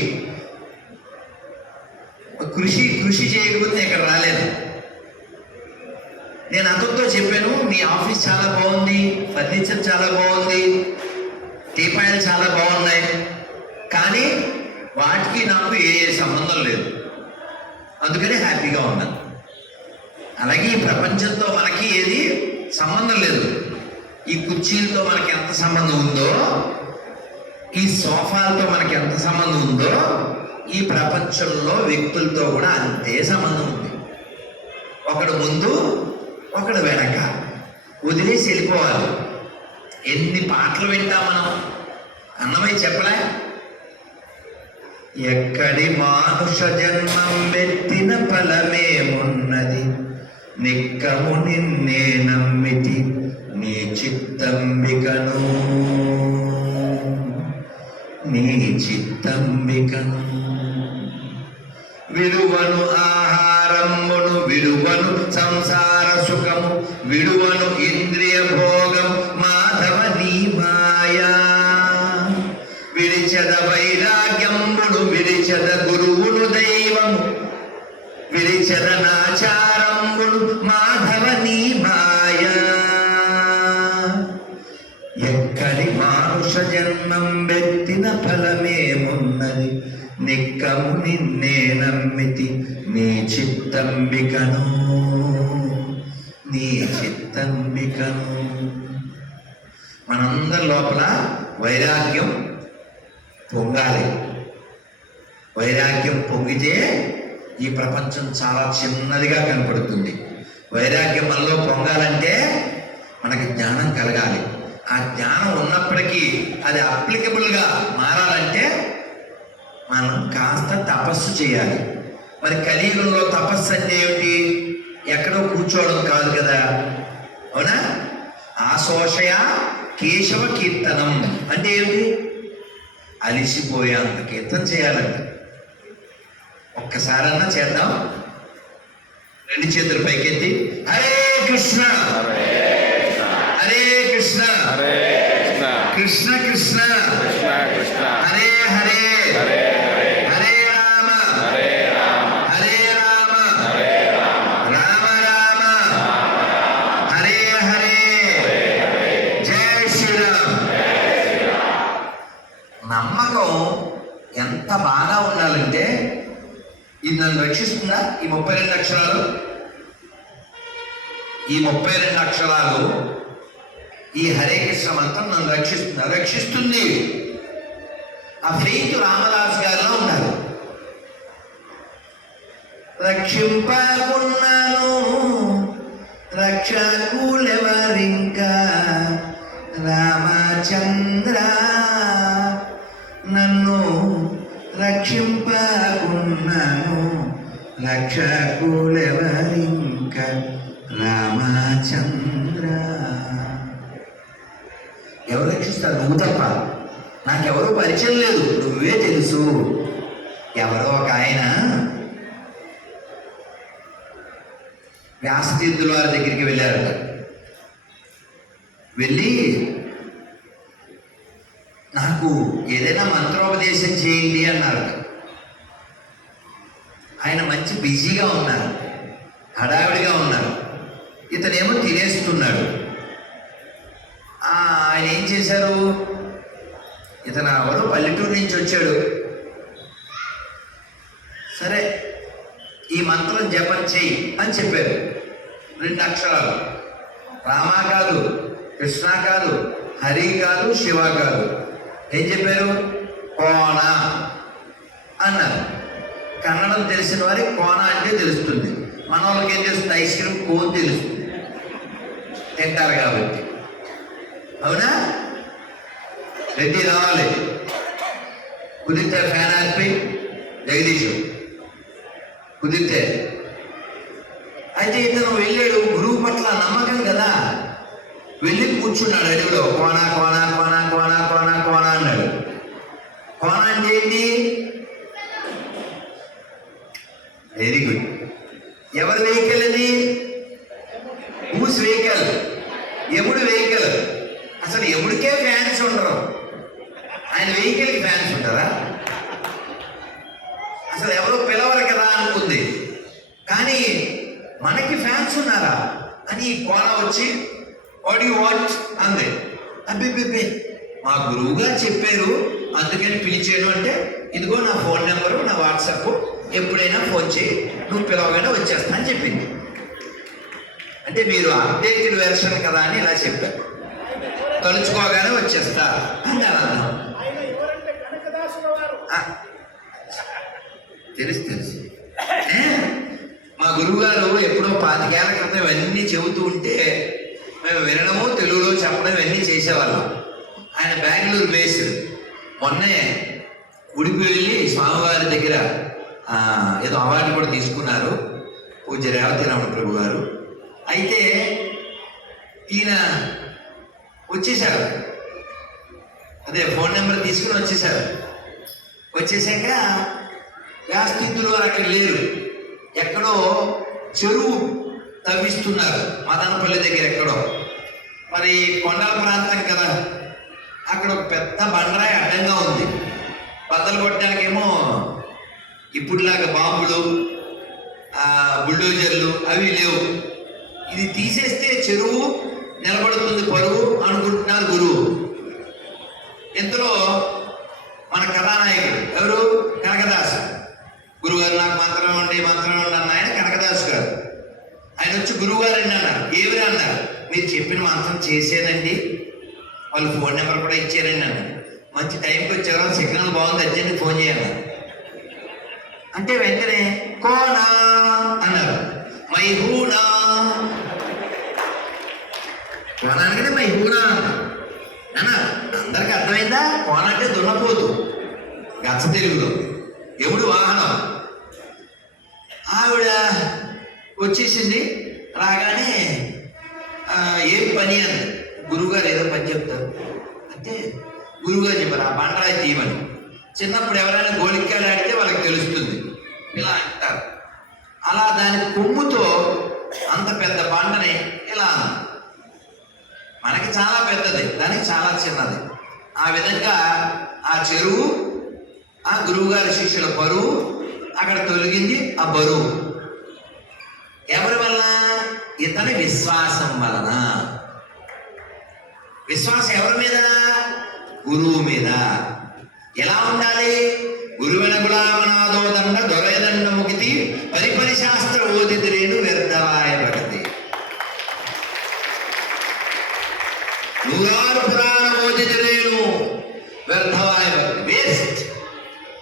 కృషి చేయకపోతే ఇక్కడ రాలేదు. నేను అతనితో చెప్పాను, మీ ఆఫీస్ చాలా బాగుంది, ఫర్నిచర్ చాలా బాగుంది, టీపాయలు చాలా బాగున్నాయి, కానీ వాటికి నాకు ఏ సంబంధం లేదు, అందుకని హ్యాపీగా ఉన్నాను. అలాగే ఈ ప్రపంచంతో మనకి ఏది సంబంధం లేదు. ఈ కుర్చీలతో మనకి ఎంత సంబంధం ఉందో, ఈ సోఫాలతో మనకి ఎంత సంబంధం ఉందో, ఈ ప్రపంచంలో వ్యక్తులతో కూడా అంతే సంబంధం ఉంది. ఒకడు ముందు, ఒకడు వెనక. వదిలేసి వెళ్ళిపోవాలి. ఎన్ని పాటలు వింటాం మనం. అన్నమయ్య చెప్పలే, ఎక్కడి మానుష జన్మం వెత్తిన ఫలమేమున్నది, నిక్కము నిన్నే నమ్మితి నీ చిత్తంబికను, నీ చిత్తంబికను. విడువను ఆహారమును, విడువను సంసార సుఖము, విడువను ఇంద్రియ భోగం, మాధవ నీ మాయా. విడిచద వైరాగ్యమును, విడిచద గురువును దైవము, విడిచద నాచారమును, మాధవ నీ మాయా. ఎక్కడి మానుష జన్మం వెత్తిన ఫలమేమున్నది, నిక్కము నిన్నే నమ్మితి నీ చిత్తంబికను, నీ చిత్తంబికను. మనందరి లోపల వైరాగ్యం పొంగాలి. వైరాగ్యం పొంగితే ఈ ప్రపంచం చాలా చిన్నదిగా కనపడుతుంది. వైరాగ్యం మనలో పొంగాలంటే మనకి జ్ఞానం కలగాలి. ఆ జ్ఞానం ఉన్నప్పటికీ అది అప్లికబుల్గా మారాలంటే మనం కాస్త తపస్సు చేయాలి. మరి కలియుగంలో తపస్సు అంటే ఏమిటి? ఎక్కడో కూర్చోవడం కాదు కదా, అవునా? ఆశోషయ కేశవ కీర్తనం అంటే ఏమిటి? అలిసిపోయేంత కీర్తన చేయాలంట. ఒక్కసారన్నా చేద్దాం. రెండు చేతులు పైకెత్తి హరే కృష్ణ హరే కృష్ణ కృష్ణ కృష్ణ హరే హరే హరే రామ హరే రామ రామ రామ హరే హరే జై శ్రీరామ్. నమ్మకం ఎంత బాగా ఉండాలంటే, ఇది నన్ను రక్షిస్తుందా? ఈ 32 అక్షరాలు, ఈ 32 అక్షరాలు, ఈ హరే కృష్ణ మంత్రం నన్ను రక్షిస్తుందా? రక్షిస్తుంది. ఆ ఫెయిత్ రామదాస్ గారిలో ఉండాలి. రక్షింపకున్నాను రక్షకులెవరింకా, రామచంద్ర నన్ను రక్షింపకున్నాను రక్షకులెవరింక, రామచంద్ర. ఎవరు రక్షిస్తారు? నువ్వు తప్ప. నాకెవరూ పరిచయం లేదు, నువ్వే తెలుసు. ఎవరో ఒక ఆయన వ్యాసతీర్థుల వారి దగ్గరికి వెళ్ళారట. వెళ్ళి నాకు ఏదైనా మంత్రోపదేశం చేయండి అన్నారు. ఆయన మంచి బిజీగా ఉన్నారు, హడావిడిగా ఉన్నారు. ఇతనేమో తినేస్తున్నాడు. ఆయన ఏం చేశారు? ఇతను ఎవరు పల్లెటూరు నుంచి వచ్చాడు. సరే ఈ మంత్రం జపం చెయ్యి అని చెప్పారు. 2 అక్షరాలు. రామ కాదు, కృష్ణ కాదు, హరి కాదు, శివ కాదు. ఏం చెప్పారు? కోన అన్నారు. కన్నడం తెలిసిన వారికి కోన అంటే తెలుస్తుంది. మన వాళ్ళకి ఏం తెలుస్తుంది? ఐస్ క్రీమ్ కోన్ తెలుస్తుంది, తింటారు కాబట్టి. అవునా? రెడ్డి రావాలి. కుదిరితే ఫ్యాన్ ఆర్పి జగదీషు కుదిరితే. అయితే ఇతను వెళ్ళాడు. గురువు పట్ల నమ్మకం కదా, వెళ్ళి కూర్చున్నాడు అడవిలో. కోన కోన కోన కోన కోన కోన అన్నాడు. కోన అంటే ఏంటి? Very good. ఎవరి వెహికల్ అది? Whose vehicle? యముడు వెహికల్. అసలు యముడికే ఫ్యాన్స్ ఉండరు, ఆయన వెహికల్కి ఫ్యాన్స్ ఉంటారా? అసలు ఎవరో పిలవరు కదా అనుకుంది. కానీ మనకి ఫ్యాన్స్ ఉన్నారా అని ఈ కోన వచ్చి వాట్ యు వాంట్ అంది. అబ్బిబ్బే మా గురువు గారు చెప్పారు అందుకని పిలిచాను అంటే, ఇదిగో నా ఫోన్ నెంబరు, నా వాట్సాప్, ఎప్పుడైనా ఫోన్ చేయి, నువ్వు పిలవగానే వచ్చేస్తా అని చెప్పింది. అంటే మీరు అప్డేటెడ్ వెర్షన్ కదా అని ఇలా చెప్పారు. తలుచుకోగానే వచ్చేస్తా అని అన్నాను. తెలుసు. మా గురువు గారు ఎప్పుడో 25 ఏళ్ల క్రితం ఇవన్నీ చెబుతూ ఉంటే మేము వినడము, తెలుగులో చెప్పడం ఇవన్నీ చేసేవాళ్ళం. ఆయన బెంగళూరు బేస్డ్. మొన్నే ఉడిపి వెళ్ళి స్వామివారి దగ్గర ఏదో అవార్డు కూడా తీసుకున్నారు పూజ్య రేవతి రమణ ప్రభు గారు. అయితే ఈయన వచ్చేసారు, అదే ఫోన్ నెంబర్ తీసుకుని వచ్చేసారు. వచ్చేసాక వ్యాస్థితులు అక్కడ లేరు, ఎక్కడో చెరువు తవ్విస్తున్నారు మదనపల్లి దగ్గర ఎక్కడో. మరి కొండల ప్రాంతం కదా, అక్కడ ఒక పెద్ద బండరాయి అడ్డంగా ఉంది. బద్దలు కొట్టడానికేమో ఇప్పుడులాగా బాంబులు, బుల్డోజర్లు అవి లేవు. ఇది తీసేస్తే చెరువు నిలబడుతుంది, పరువు అనుకుంటున్నారు గురువు. ఇంతలో మన కథానాయకుడు ఎవరు, కనకదాసు గురువుగారు, నాకు మంత్రం ఉండి అన్న ఆయన కనకదాసు గారు. ఆయన వచ్చి గురువుగారు అండి అన్నారు. ఏమిరా అన్నారు. మీరు చెప్పిన మంత్రం చేసేదండి, వాళ్ళు ఫోన్ నెంబర్ కూడా ఇచ్చారండి అన్నారు. మంచి టైంకి వచ్చారో, సిగ్నల్ బాగుంది, అర్జెంట్ ఫోన్ చేయాలి అంటే వెంటనే కోనా అన్నారు. మైహూనా కోనా అంటే మైహూనా అన్న. అందరికీ అర్థమైందా? కోన అంటే దున్నపోతు, గచ్చ తెలుగులో ఎముడు వాహనం. ఆవిడ వచ్చేసింది. రాగానే ఏం పని అంది. గురువుగారు ఏదో పని చెప్తారు అంటే గురువుగారు చెప్పారు ఆ బండరాయి తీయమని. చిన్నప్పుడు ఎవరైనా గోళిక్కాలు ఆడితే వాళ్ళకి తెలుస్తుంది, ఇలా అంటారు. అలా దాని కొమ్ముతో అంత పెద్ద బండని ఇలా, మనకి చాలా పెద్దది, దానికి చాలా చిన్నది. ఆ విధంగా ఆ చెరువు, ఆ గురువుగారి శిష్యుల బరువు అక్కడ తొలగింది. ఆ బరువు ఎవరి వల్ల? ఇతని విశ్వాసం వలన. విశ్వాసం ఎవరి మీద? గురువు మీద. ఎలా ఉండాలి? గురువిన గులామనాదో దండ దొరైదండ ముగితి పరిపరి శాస్త్ర ఓదితిరేను వ్యర్థవాయ భగతి. నూరారు పురాణ ఓదితిరేను వ్యర్థవాయ భగతి. Waste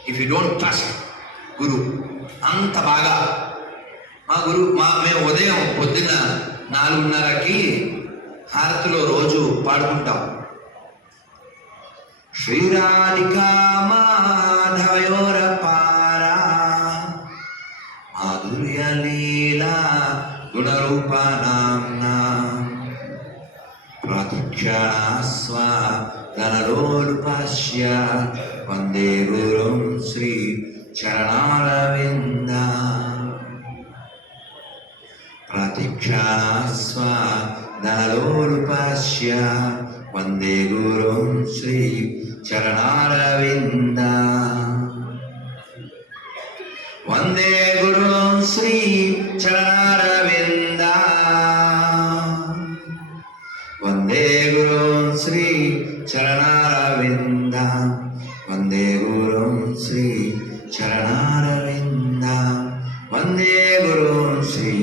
if you don't trust guru. అంత బాగా మేము ఉదయం పొద్దున్న 4:30కి హారతిలో రోజు పాడుకుంటాం. శ్రీరాధికా మాధవయోర పారా మాధుర్య లీలా గుణరూప నామ్నా ప్రతిక్షణాస్వ ధనరోలుపశ్య వందే గురుం శ్రీ చరణారవింద. ప్రతిక్షణాస్వ ధనరోలుపశ్య వందే గురుం శ్రీ చరణారవింద. వందే గురుం శ్రీ చరణారవింద. వందే గురుం శ్రీ చరణారవింద. వందే గురుం శ్రీ చరణారవింద. వందే గురుం శ్రీ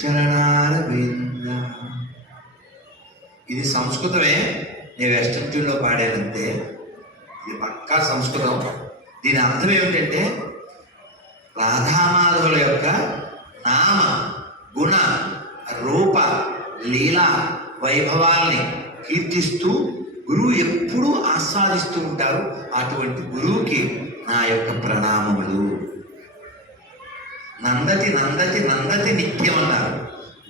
చరణారవింద. ఇది సంస్కృతమే, నేను వెస్టర్న్ ట్యూన్లో పాడానంతే. ఇది పక్కా సంస్కృతం. దీని అర్థం ఏమిటంటే రాధామాధవుల యొక్క నామ గుణ రూప లీలా వైభవాల్ని కీర్తిస్తూ గురువు ఎప్పుడూ ఆస్వాదిస్తూ ఉంటారు. అటువంటి గురువుకి నా యొక్క ప్రణామములు. నందతి నందతి నందతి నిత్యం అన్నారు.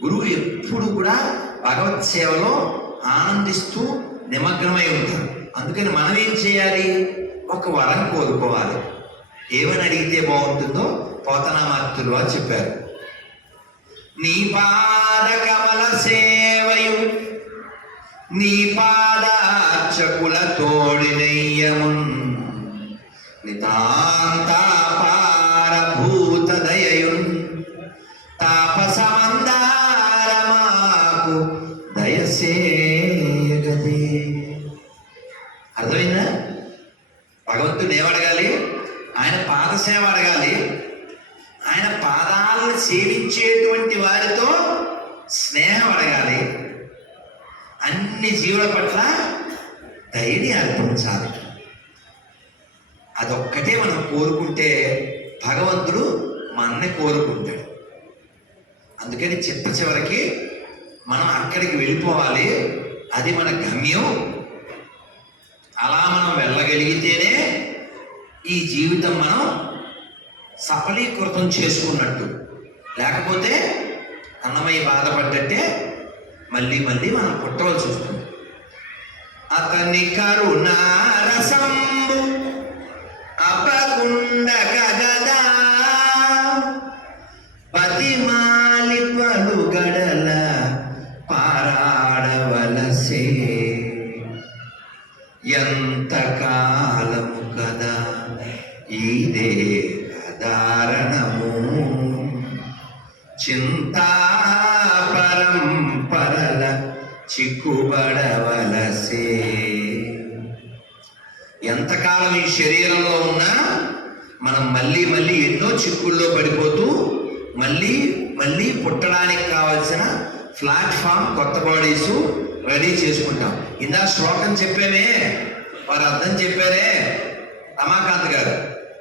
గురువు ఎప్పుడు కూడా భగవత్ సేవలో ఆనందిస్తూ నిమగ్నమై ఉంటారు. అందుకని మనం ఏం చేయాలి? ఒక వరం కోరుకోవాలి. ఏమని అడిగితే బాగుంటుందో పోతనామాత్రులు అని చెప్పారు. నీ పాద కమల సేవయు నీ పాదార్చకుల తోడినయ్యమున్ నితాంతాపారభూత దయయున్ తాపసమందారమాకు దయసేయగదే. అర్థమైందా? భగవంతుడు ఏమడగాలి? ఆయన పాదసేవ అడగాలి. ఆయన పాదాలను సేవించేటువంటి వారితో స్నేహం అడగాలి. అన్ని జీవుల పట్ల దయని అర్పించాలి. అదొక్కటే మనం కోరుకుంటే భగవంతుడు మనల్ని కోరుకుంటాడు. అందుకని చిట్ట చివరికి మనం అక్కడికి వెళ్ళిపోవాలి, అది మన గమ్యం. అలా మనం వెళ్ళగలిగితేనే ఈ జీవితం మనం సఫలీకృతం చేసుకున్నట్టు. లేకపోతే అన్నమయ్య బాధపడ్డట్టే మళ్ళీ మళ్ళీ మనం పుట్టవలసి వస్తుంది. అతని కరుణారసంబు అపగుండ కగదా పతిమాలి పలుగడల పారాడవలసే ఎంత కాలము కదా ఇదే అదారణము చింతా పరంపరల చిక్కుబడవలసే. ఎంతకాలం ఈ శరీరంలో ఉన్నా మనం మళ్ళీ మళ్ళీ ఎన్నో చిక్కుల్లో పడిపోతూ మళ్ళీ మళ్ళీ పుట్టడానికి కావలసిన ప్లాట్ఫామ్, కొత్త బాడీస్ రెడీ చేసుకుంటాం. ఇందా శ్లోకం చెప్పామే, వారు అర్థం చెప్పారే రమాకాంత్ గారు.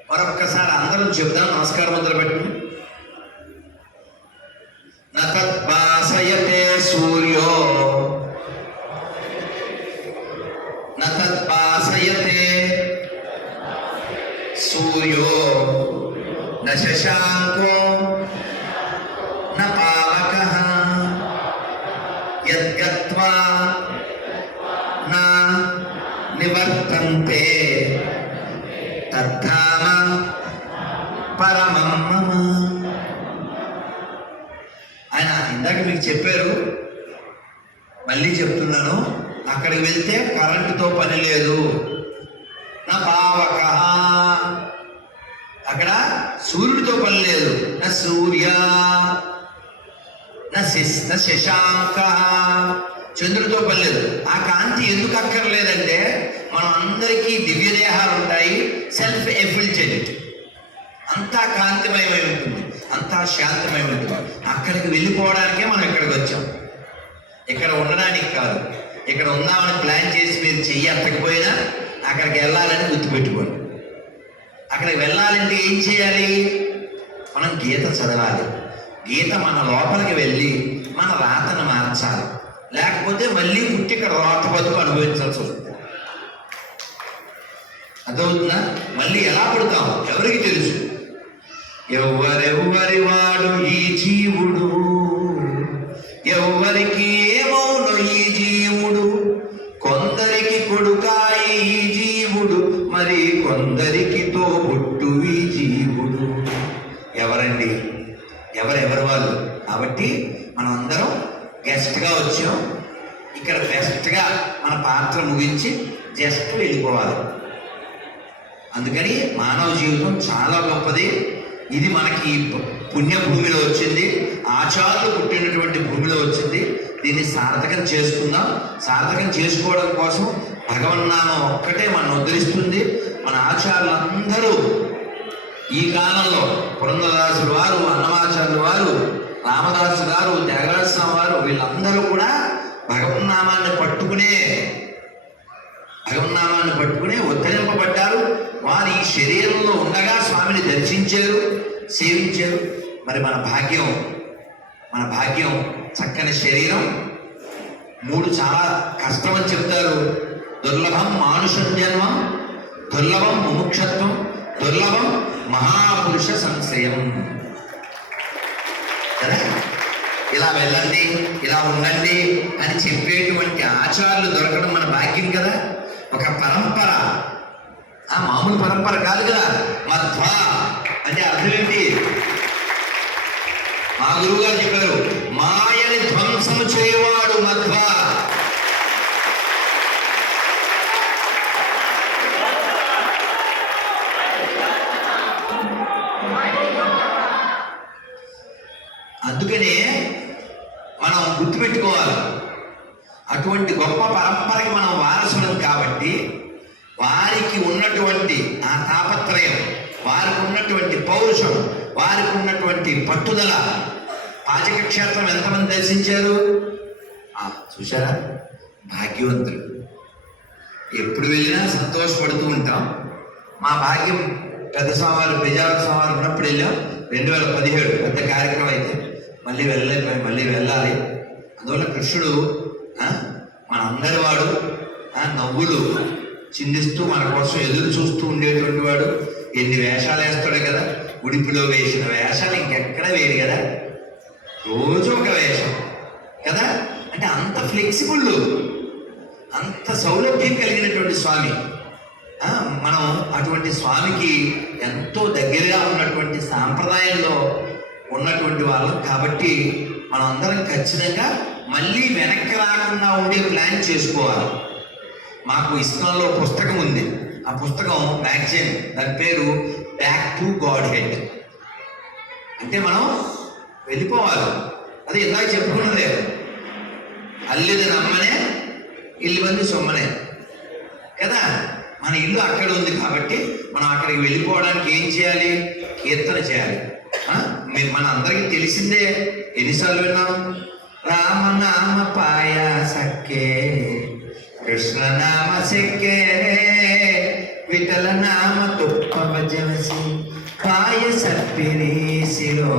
మరొక్కసారి అందరం చెప్దాం. నమస్కారం మొదలు పెట్టండి. నతద్భాసయతే సూర్యో నతద్భాసయతే సూర్యో న శశాంకో న పావకః యద్గత్వా న నివర్తంతే తద్ధామ పరమం మమ. ఆయన ఇందాక మీకు చెప్పారు, మళ్ళీ చెప్తున్నాను. అక్కడికి వెళ్తే కరెంటుతో పని లేదు. నా పావక, అక్కడ సూర్యుడితో పని లేదు. నా సూర్య నా శశాంక, చంద్రుడితో పని లేదు. ఆ కాంతి ఎందుకు అక్కర్లేదంటే మనం అందరికీ దివ్య దేహాలు ఉంటాయి, సెల్ఫ్ ఎఫిల్టెంట్, అంతా కాంతిమయమై ఉంటుంది, అంతా శాంతమై ఉంటుంది. అక్కడికి వెళ్ళిపోవడానికే మనం ఇక్కడికి వచ్చాం, ఇక్కడ ఉండడానికి కాదు. ఇక్కడ ఉందామని ప్లాన్ చేసి మీరు చెయ్యి ఎత్తకపోయినా అక్కడికి వెళ్ళాలని గుర్తుపెట్టుకోండి. అక్కడికి వెళ్ళాలంటే ఏం చేయాలి? మనం గీత చదవాలి. గీత మన లోపలికి వెళ్ళి మన రాతను మార్చాలి. లేకపోతే మళ్ళీ పుట్టి ఇక్కడ రాత బతుకు అనుభవించాల్సి వస్తుంది. అర్థమవుతుందా? మళ్ళీ ఎలా పుడతాం ఎవరికి తెలుసు? ఎవ్వరెవ్వరి వాడు ఈ జీవుడు, ఎవ్వరికి ఏమౌను ఈ జీవుడు, కొందరికి కొడుకాయి ఈ జీవుడు, మరి కొందరికి తోబుట్టు ఈ జీవుడు. ఎవరండి? ఎవరెవరు వాళ్ళు? కాబట్టి మనం అందరం గెస్ట్గా వచ్చాం. ఇక్కడ బెస్ట్గా మన పాత్ర ముగించి జస్ట్ వెళ్ళిపోవాలి. అందుకని మానవ జీవితం చాలా గొప్పది. ఇది మనకి పుణ్యభూమిలో వచ్చింది, ఆచారాలు పుట్టినటువంటి భూమిలో వచ్చింది. దీన్ని సార్థకం చేసుకుందాం. సార్థకం చేసుకోవడం కోసం భగవన్నామం ఒక్కటే మనం ఉద్ధరిస్తుంది. మన ఆచార్యులందరూ ఈ కాలంలో పురంధరదాసులు వారు, అన్నమాచార్యులు వారు, రామదాసు గారు, త్యాగరాజ స్వామి వారు, వీళ్ళందరూ కూడా భగవన్నామాన్ని పట్టుకునే ఉద్ధరింపబడ్డారు. వారు ఈ శరీరంలో ఉండగా స్వామిని దర్శించారు, సేవించారు. మరి మన భాగ్యం చక్కని శరీరం. 3 చాలా కష్టమని చెప్తారు. దుర్లభం మానుషం జన్మం, దుర్లభం ముముక్షత్వం, దుర్లభం మహాపురుష సంశయం. కదా, ఇలా వెళ్ళండి, ఇలా ఉండండి అని చెప్పేటువంటి ఆచారాలు దొరకడం మన భాగ్యం కదా. ఒక పరంపర, ఆ మామూలు పరంపర కాదు కదా. మధ్వ అంటే అర్థం ఏంటి? మా గురువు గారు చెప్పారు, మాయని ధ్వంసము చేయవాడు మధ్వ. అందుకనే మనం గుర్తుపెట్టుకోవాలి, అటువంటి గొప్ప పరంపరకి మనం వారసులం. కాబట్టి వారికి ఉన్నటువంటి ఆ తాపత్రయం, వారికి ఉన్నటువంటి పౌరుషం, వారికి ఉన్నటువంటి పట్టుదల. పాచక క్షేత్రం ఎంతమంది దర్శించారు? చూసారా? భాగ్యవంతులు. ఎప్పుడు వెళ్ళినా సంతోషపడుతూ ఉంటాం. మా భాగ్యం పెద్ద స్వామివారు, పెజావతి స్వామివారు ఉన్నప్పుడు వెళ్ళాం. 2017 పెద్ద కార్యక్రమం అయితే మళ్ళీ వెళ్ళాలి. అందువల్ల కృష్ణుడు మనందరి వాడు, నవ్వులు చిందిస్తూ మన కోసం ఎదురు చూస్తూ ఉండేటువంటి వాడు. ఎన్ని వేషాలు వేస్తాడు కదా, ఉడిపిలో వేసిన వేషాలు ఇంకెక్కడ వేరు కదా, రోజు ఒక వేషం కదా. అంటే అంత ఫ్లెక్సిబుల్, అంత సౌలభ్యం కలిగినటువంటి స్వామి. మనం అటువంటి స్వామికి ఎంతో దగ్గరగా ఉన్నటువంటి సాంప్రదాయంలో ఉన్నటువంటి వాళ్ళం కాబట్టి మనం అందరం ఖచ్చితంగా మళ్ళీ వెనక్కి రాకుండా ఉండే ప్లాన్ చేసుకోవాలి. మాకు ఇస్కాన్లో పుస్తకం ఉంది, ఆ పుస్తకం మ్యాగజైన్, దాని పేరు బ్యాక్ టు గాడ్ హెడ్. అంటే మనం వెళ్ళిపోవాలి. అది ఇందాక చెప్పుకున్నదే, అల్లిది నమ్మనే ఇల్లు మంది సొమ్మనే కదా. మన ఇల్లు అక్కడ ఉంది కాబట్టి మనం అక్కడికి వెళ్ళిపోవడానికి ఏం చేయాలి? కీర్తన చేయాలి. మన అందరికీ తెలిసిందే, ఎన్నిసార్లు విన్నాం? రామనామ పాయ సక్కే, కృష్ణనామ సెక్కే, విఠల నామ తుప్పవ జవసి, పాయ సప్పిరీసిలో,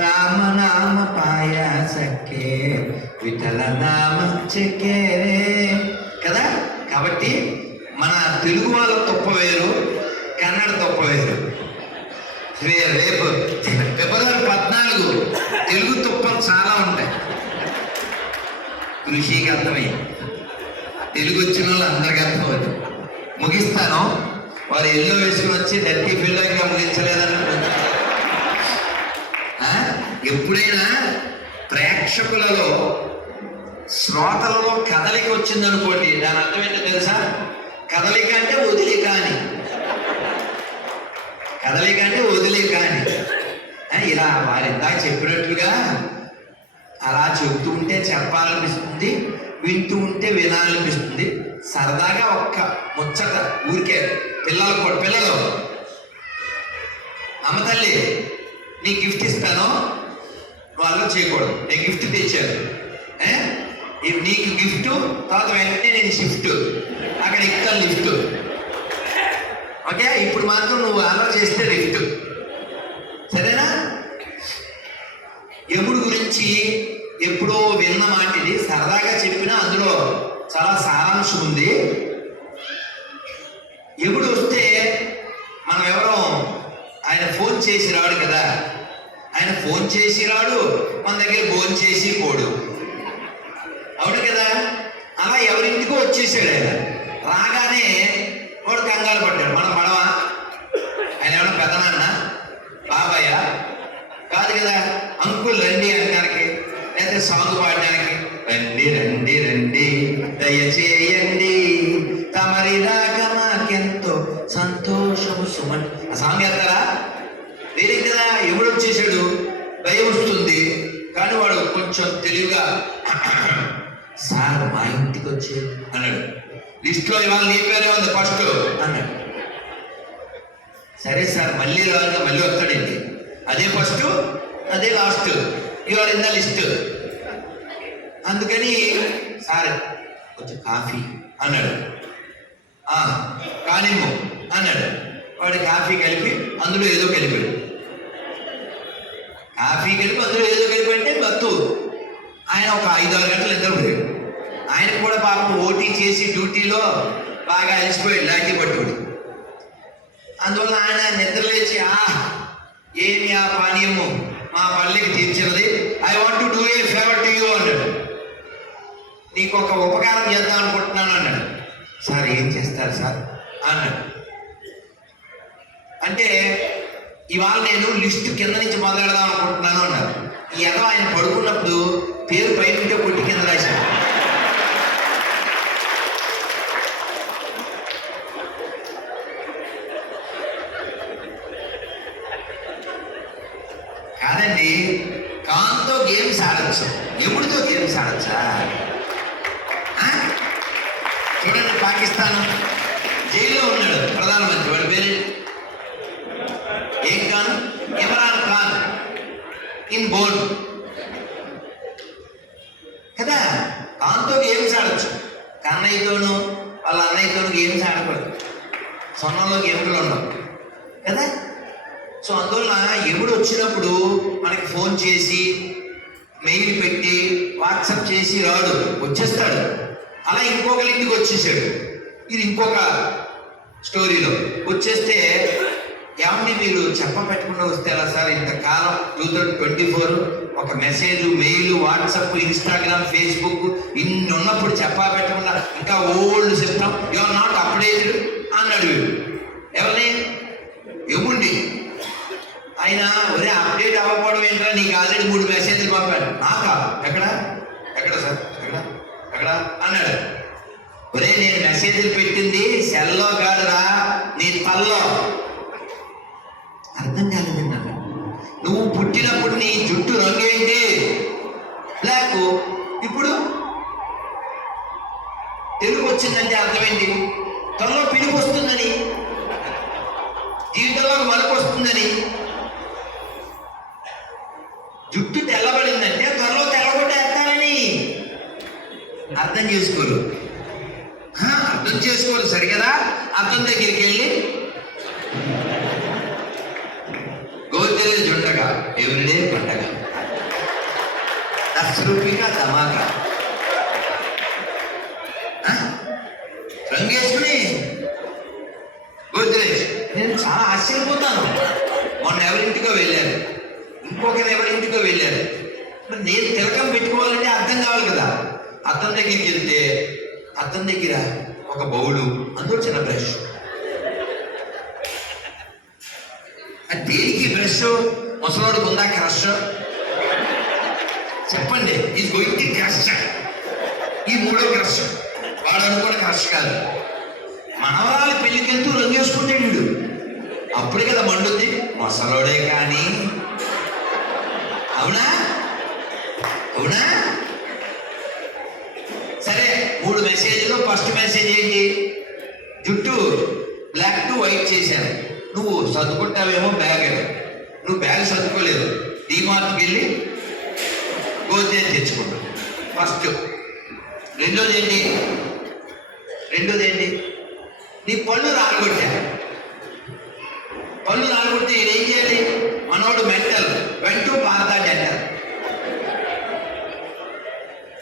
రామనామ పాయ సక్కే, విఠల నామ చెక్కే కదా. కాబట్టి మన తెలుగు వాళ్ళ తుప్ప వేరు, కన్నడ తుప్ప వేరు. రేపు ఫిబ్రవరి 14 తెలుగు తుప్పలు చాలా ఉంటాయి. కృషికి అర్థమయ్యి, తెలుగు వచ్చిన వాళ్ళు అందరికీ అర్థమవుతుంది. ముగిస్తాను. వారు ఎల్లో వేసుకుని వచ్చి డర్టీ ఫీల్డ్ ఇంకా ముగించలేదన్నట్టు. ఎప్పుడైనా ప్రేక్షకులలో శ్రోతలలో కదలిక వచ్చిందనుకోండి, దాని అర్థం ఏంటో తెలుసా? కదలిక అంటే వదిలేక అని, కదలిక అంటే వదిలేక అని. ఇలా వారు ఇందాక చెప్పినట్లుగా అలా చెబుతూ ఉంటే చెప్పాలనిపిస్తుంది, వింటూ ఉంటే వినాలనిపిస్తుంది. సరదాగా ఒక్క ముచ్చట ఊరికే పిల్లలు కూడా, పిల్లలు అమ్మ తల్లి నీ గిఫ్ట్ ఇస్తాను, వాళ్ళు చేయకూడదు. నేను గిఫ్ట్ తెచ్చాను, నీకు గిఫ్ట్, తర్వాత వెంటనే నేను షిఫ్ట్, అక్కడ ఇక్కడ లిఫ్ట్. ఓకే, ఇప్పుడు మాత్రం నువ్వు ఆర్డర్ చేస్తే లిఫ్ట్, సరేనా? యముడు గురించి ఎప్పుడో విన్న మాట ఇది, సరదాగా చెప్పినా అందులో చాలా సారాంశం ఉంది. యముడు వస్తే మనం ఎవరో, ఆయన ఫోన్ చేసి రాడు కదా, ఆయన ఫోన్ చేసి రాడు, మన దగ్గర ఫోన్ చేసి పోడు, అవును కదా. అలా ఎవరింటికో వచ్చేసాడు ఆయన. రాగానే వాడు కంగారు పడ్డాడు. మనం పడవా? ఆయన ఏమన్నా పెద్దనాన్న, బాబాయ్య కాదు కదా, అంకుల్ రండి అనడానికి, లేకపోతే సాంగ్ పాడడానికి, రండి రండి రండి దయచేయండి తమరి దాకా మాకెంతో సంతోషము సుమన్. ఆ సాంగ్ వేస్తారా? వేరే కదా. ఎవడు వచ్చేసాడు, భయం వస్తుంది. కానీ వాడు కొంచెం తెలివిగా, సార్ మా ఇంటికి వచ్చి అన్నాడు. లిస్ట్లో ఇవాళ నీ పేరే ఉంది ఫస్ట్ అన్నాడు. సరే సార్, మళ్ళీ రాగా మళ్ళీ వస్తాడండి, అదే ఫస్ట్ అదే లాస్ట్, ఇవాళ ఇందా లిస్ట్. అందుకని సార్ కొంచెం కాఫీ అన్నాడు. కానిమ్ము అన్నాడు. వాడు కాఫీ కలిపి అందులో ఏదో కలిపాడు. కాఫీ కలిపి అందులో ఏదో కలిపి అంటే మత్తు. ఆయన ఒక 5-6 గంటలు నిద్రపోయాడు. ఆయనకు కూడా పాపం ఓటీ చేసి డ్యూటీలో బాగా అలసిపోయాడు, లాఠీ పట్టుడు. అందువల్ల ఆయన నిద్రలేచి, ఏమి ఆ పానీయము మా పల్లెకి తీర్చినది, I want to do a favour to you అన్నాడు. నీకు ఒక ఉపకారం చేద్దాం అనుకుంటున్నాను అన్నాడు. సార్ ఏం చేస్తారు సార్ అన్నాడు. అంటే ఇవాళ నేను లిస్టు కింద నుంచి మొదలెడదాం అనుకుంటున్నాను అన్నారు. ఈ ఎదో ఆయన పడుకున్నప్పుడు పేరు పైన కొట్టి కింద రాశాడు. కాదండి, కాంతో గేమ్స్ ఆడచ్చు, ఎప్పుడుతో గేమ్స్ ఆడచ్చా? చూడండి, పాకిస్తాన్ జైల్లో ఉన్నాడు ప్రధానమంత్రి, వాడి పేరు ఏం ఖాన్, ఇమ్రాన్ ఖాన్ ఇన్ బోర్డ్ కదా. కాంతో గేమ్స్ ఆడచ్చు, కన్నయ్యతోనూ వాళ్ళ అన్నయ్యతోనూ గేమ్స్ ఆడకూడదు, సొన్నంలో గేమ్లు ఉండవు కదా. సో అందువల్ల ఎప్పుడు వచ్చినప్పుడు మనకి ఫోన్ చేసి మెయిల్ పెట్టి వాట్సాప్ చేసి రాడు, వచ్చేస్తాడు. అలా ఇంకొకరి ఇంటికి వచ్చేసాడు. ఇది ఇంకొక స్టోరీలో వచ్చేస్తే, ఏమండి మీరు చెప్ప పెట్టకుండా వస్తే ఎలా సార్? ఇంతకాలం 2024 ఒక message, mail, WhatsApp, Instagram, Facebook ఇన్ని ఉన్నప్పుడు చెప్పా పెట్టకుండా ఇంకా old system, you are not updated అన్నాడు వీడు. ఎవరిని? ఏముండి ఆయన ఒరే అప్డేట్ అవ్వకపోవడం ఏంట్రా, నీకు ఆల్రెడీ 3 మెసేజ్లు పంపాడు. నాకా? ఎక్కడ ఎక్కడ సార్, ఎక్కడ అన్నాడు. ఒరే నేను మెసేజ్లు పెట్టింది సెల్లో కాదురా, నీ తల్లో. అర్థం కాలేదండి అన్నాడు. నువ్వు పుట్టినప్పుడు నీ జుట్టు రంగు ఏంటి? బ్లాక్. ఇప్పుడు తెలుగు వచ్చిందంటే అర్థమేంటి? త్వరలో పిలుపు వస్తుందని, జీవితంలో మలుపు వస్తుందని. జుట్టు తెల్లబడిందంటే త్వరలో తెల్లగొట్టేస్తానని. అర్థం చేసుకోరు, అర్థం చేసుకోరు సరిగదా. అర్థం దగ్గరికి వెళ్ళి గోతిరేజ్ ఉండగా ఎవరిడే పండగ, దశరూపిగా ధమాకా రంగేసుకుని గోతిరేజ్. నేను చాలా ఆశ్చర్యపోతాను. మొన్న ఎవరింటికో వెళ్ళాను, ఇంకొకరు ఎవరింటికో వెళ్ళారు. నేను తిలకం పెట్టుకోవాలంటే అర్థం కావాలి కదా. అర్థం దగ్గరికి వెళ్తే అర్థం దగ్గర ఒక బౌలు, అందులో చిన్న బ్రష్. దేనికి బ్రష్? ముసలోడికి ఉందా క్రష్? చెప్పండి. ఇది గొయ్యి క్రష్, ఈ 3వ క్రష్. వాడు అనుకోని క్రష్ కాదు. మనవరాలు పెళ్లికి వెళ్తూ రంగు వేసుకుంటే వీడు అప్పుడే కదా మండుద్ది. ముసలోడే కానీ. అవునా అవునా? సరే 3 మెసేజ్లో ఫస్ట్ మెసేజ్ ఏంటి? జుట్టు బ్లాక్ టు వైట్ చేశాను. నువ్వు సర్దుకుంటావేమో బ్యాగ్. నువ్వు బ్యాగ్ సర్దుకోలేదు, డీమార్ట్కి వెళ్ళి గోద్రేజ్ తెచ్చుకుంటావు ఫస్ట్. రెండోది ఏంటి? నీ పళ్ళు రాలగొట్టా. పళ్ళు రాలగొడితే ఏం చేయాలి? మనోడు మెంటల్, వెంటూ బాధా డెంటల్.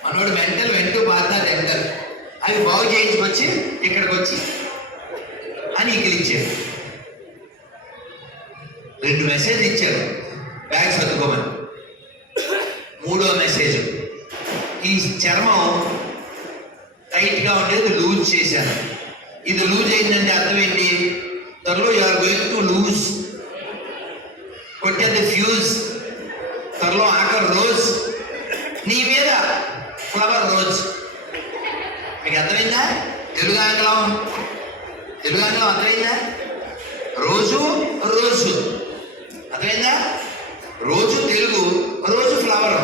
మనోడు మెంటల్, వెంటూ బాధా డెంటల్. అవి బాగు చేయించుకొచ్చి ఇక్కడికి వచ్చి అని ఇచ్చారు. 2 మెసేజ్ ఇచ్చారు బ్యాగ్ సర్దుకోమని. 3వ మెసేజ్, ఈ చర్మం టైట్గా ఉండేది లూజ్ చేశాను. ఇది లూజ్ అయిందంటే అర్థం ఏంటి? త్వరలో you are going to lose. కొట్టేది ఫ్యూజ్. త్వరలో ఆఖరు రోజ్, నీ మీద ఫ్లవర్ రోజ్. మీకు అర్థమైందా? తెలుగు ఆంగ్లం అర్థమైందా? రోజు అర్థమైందా? రోజు తెలుగు, రోజు ఫ్లవర్.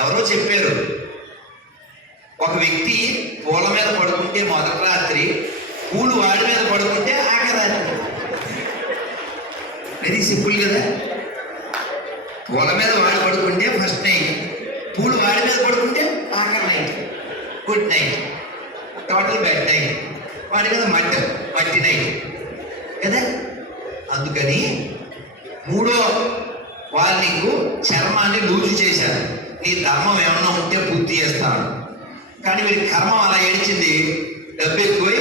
ఎవరో చెప్పారు, ఒక వ్యక్తి పూల మీద పడుకుంటే మొదటి రాత్రి, పూలు వాడి మీద పడుకుంటే ఆఖరి రాత్రి. వెరీ సింపుల్ కదా. పూల మీద వాడి పడుకుంటే ఫస్ట్ నైట్, పూలు వాడి మీద పడుకుంటే ఆఖరి night, good night, total bed night. వాడి మీద మట్టి నైట్ కదా. అందుకని 3వ వార్నింగ్, చర్మాన్ని లూజు చేశాను. నీ ధర్మం ఏమన్నా ఉంటే పూర్తి చేస్తాను. కానీ వీడి కర్మం అలా ఏడిచింది. డబ్బు ఎక్కువై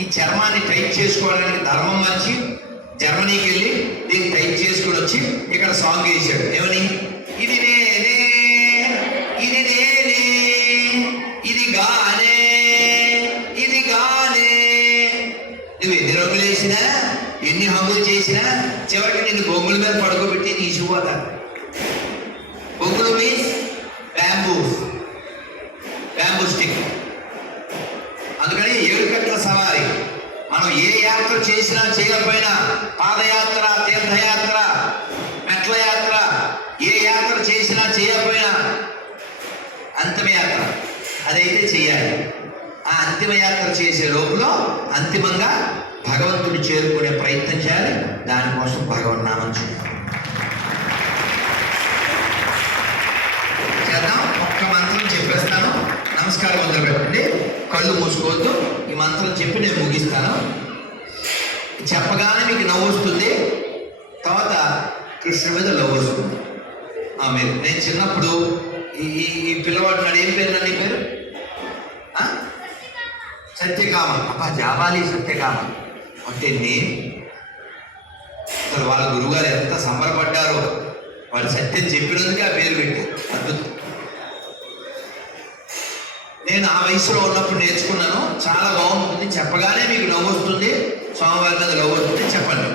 ఈ చర్మాన్ని టైట్ చేసుకోవడానికి ధర్మం మర్చి జర్మనీకి వెళ్ళి దీన్ని టైట్ చేసుకొని వచ్చి ఇక్కడ సాంగ్ వేసాడు. ఏమని? ఇది నేనే, ఇది నేనే, ఇది గానే, ఇది గానే. నువ్వు ఎన్ని రంగులు వేసినా, ఎన్ని హంగులు చేసినా, చివరికి నిన్ను బొంగుల మీద పడుకోబెట్టి తీసుకుపోతా. బొంగులు మీన్స్ బ్యాంబూ స్టిక్. అందుకని 7 కట్ల సవారి. మనం ఏ యాత్ర చేసినా చేయకపోయినా, పాదయాత్ర, తీర్థయాత్ర, మెట్ల యాత్ర, ఏ యాత్ర చేసినా చేయకపోయినా అంతిమయాత్ర అదైతే చేయాలి. ఆ అంతిమయాత్ర చేసే లోపల అంతిమంగా భగవంతుడు చేరుకునే ప్రయత్నం చేయాలి. దానికోసం భగవన్నామం చేద్దాం. ఒక్క మంత్రం చెప్పేస్తాను, నమస్కారం మొదలు పెట్టండి. కళ్ళు మూసుకోవద్దు. ఈ మంత్రం చెప్పి నేను ముగిస్తాను. చెప్పగానే మీకు నవ్వు వస్తుంది, తర్వాత కృష్ణుడి మీద లవ్ వస్తుంది. నేను చిన్నప్పుడు ఈ పిల్లవాడు నాడు ఏం పేరు నీ పేరు? సత్యకామ. అబ్బా జాబాలి సత్యకామ అంటే నేను అసలు వాళ్ళ గురువుగారు ఎంత సంబరపడ్డారో. వాడు సత్యం చెప్పినందుకే ఆ పేరు పెట్టారు. అద్భుతం. నేను ఆ వయసులో ఉన్నప్పుడు నేర్చుకున్నాను. చాలా బాగుంటుంది. చెప్పగానే మీకు నవ్వు వస్తుంది, స్వామివారి మీద నవ్వు వస్తుంది. చెప్పండి.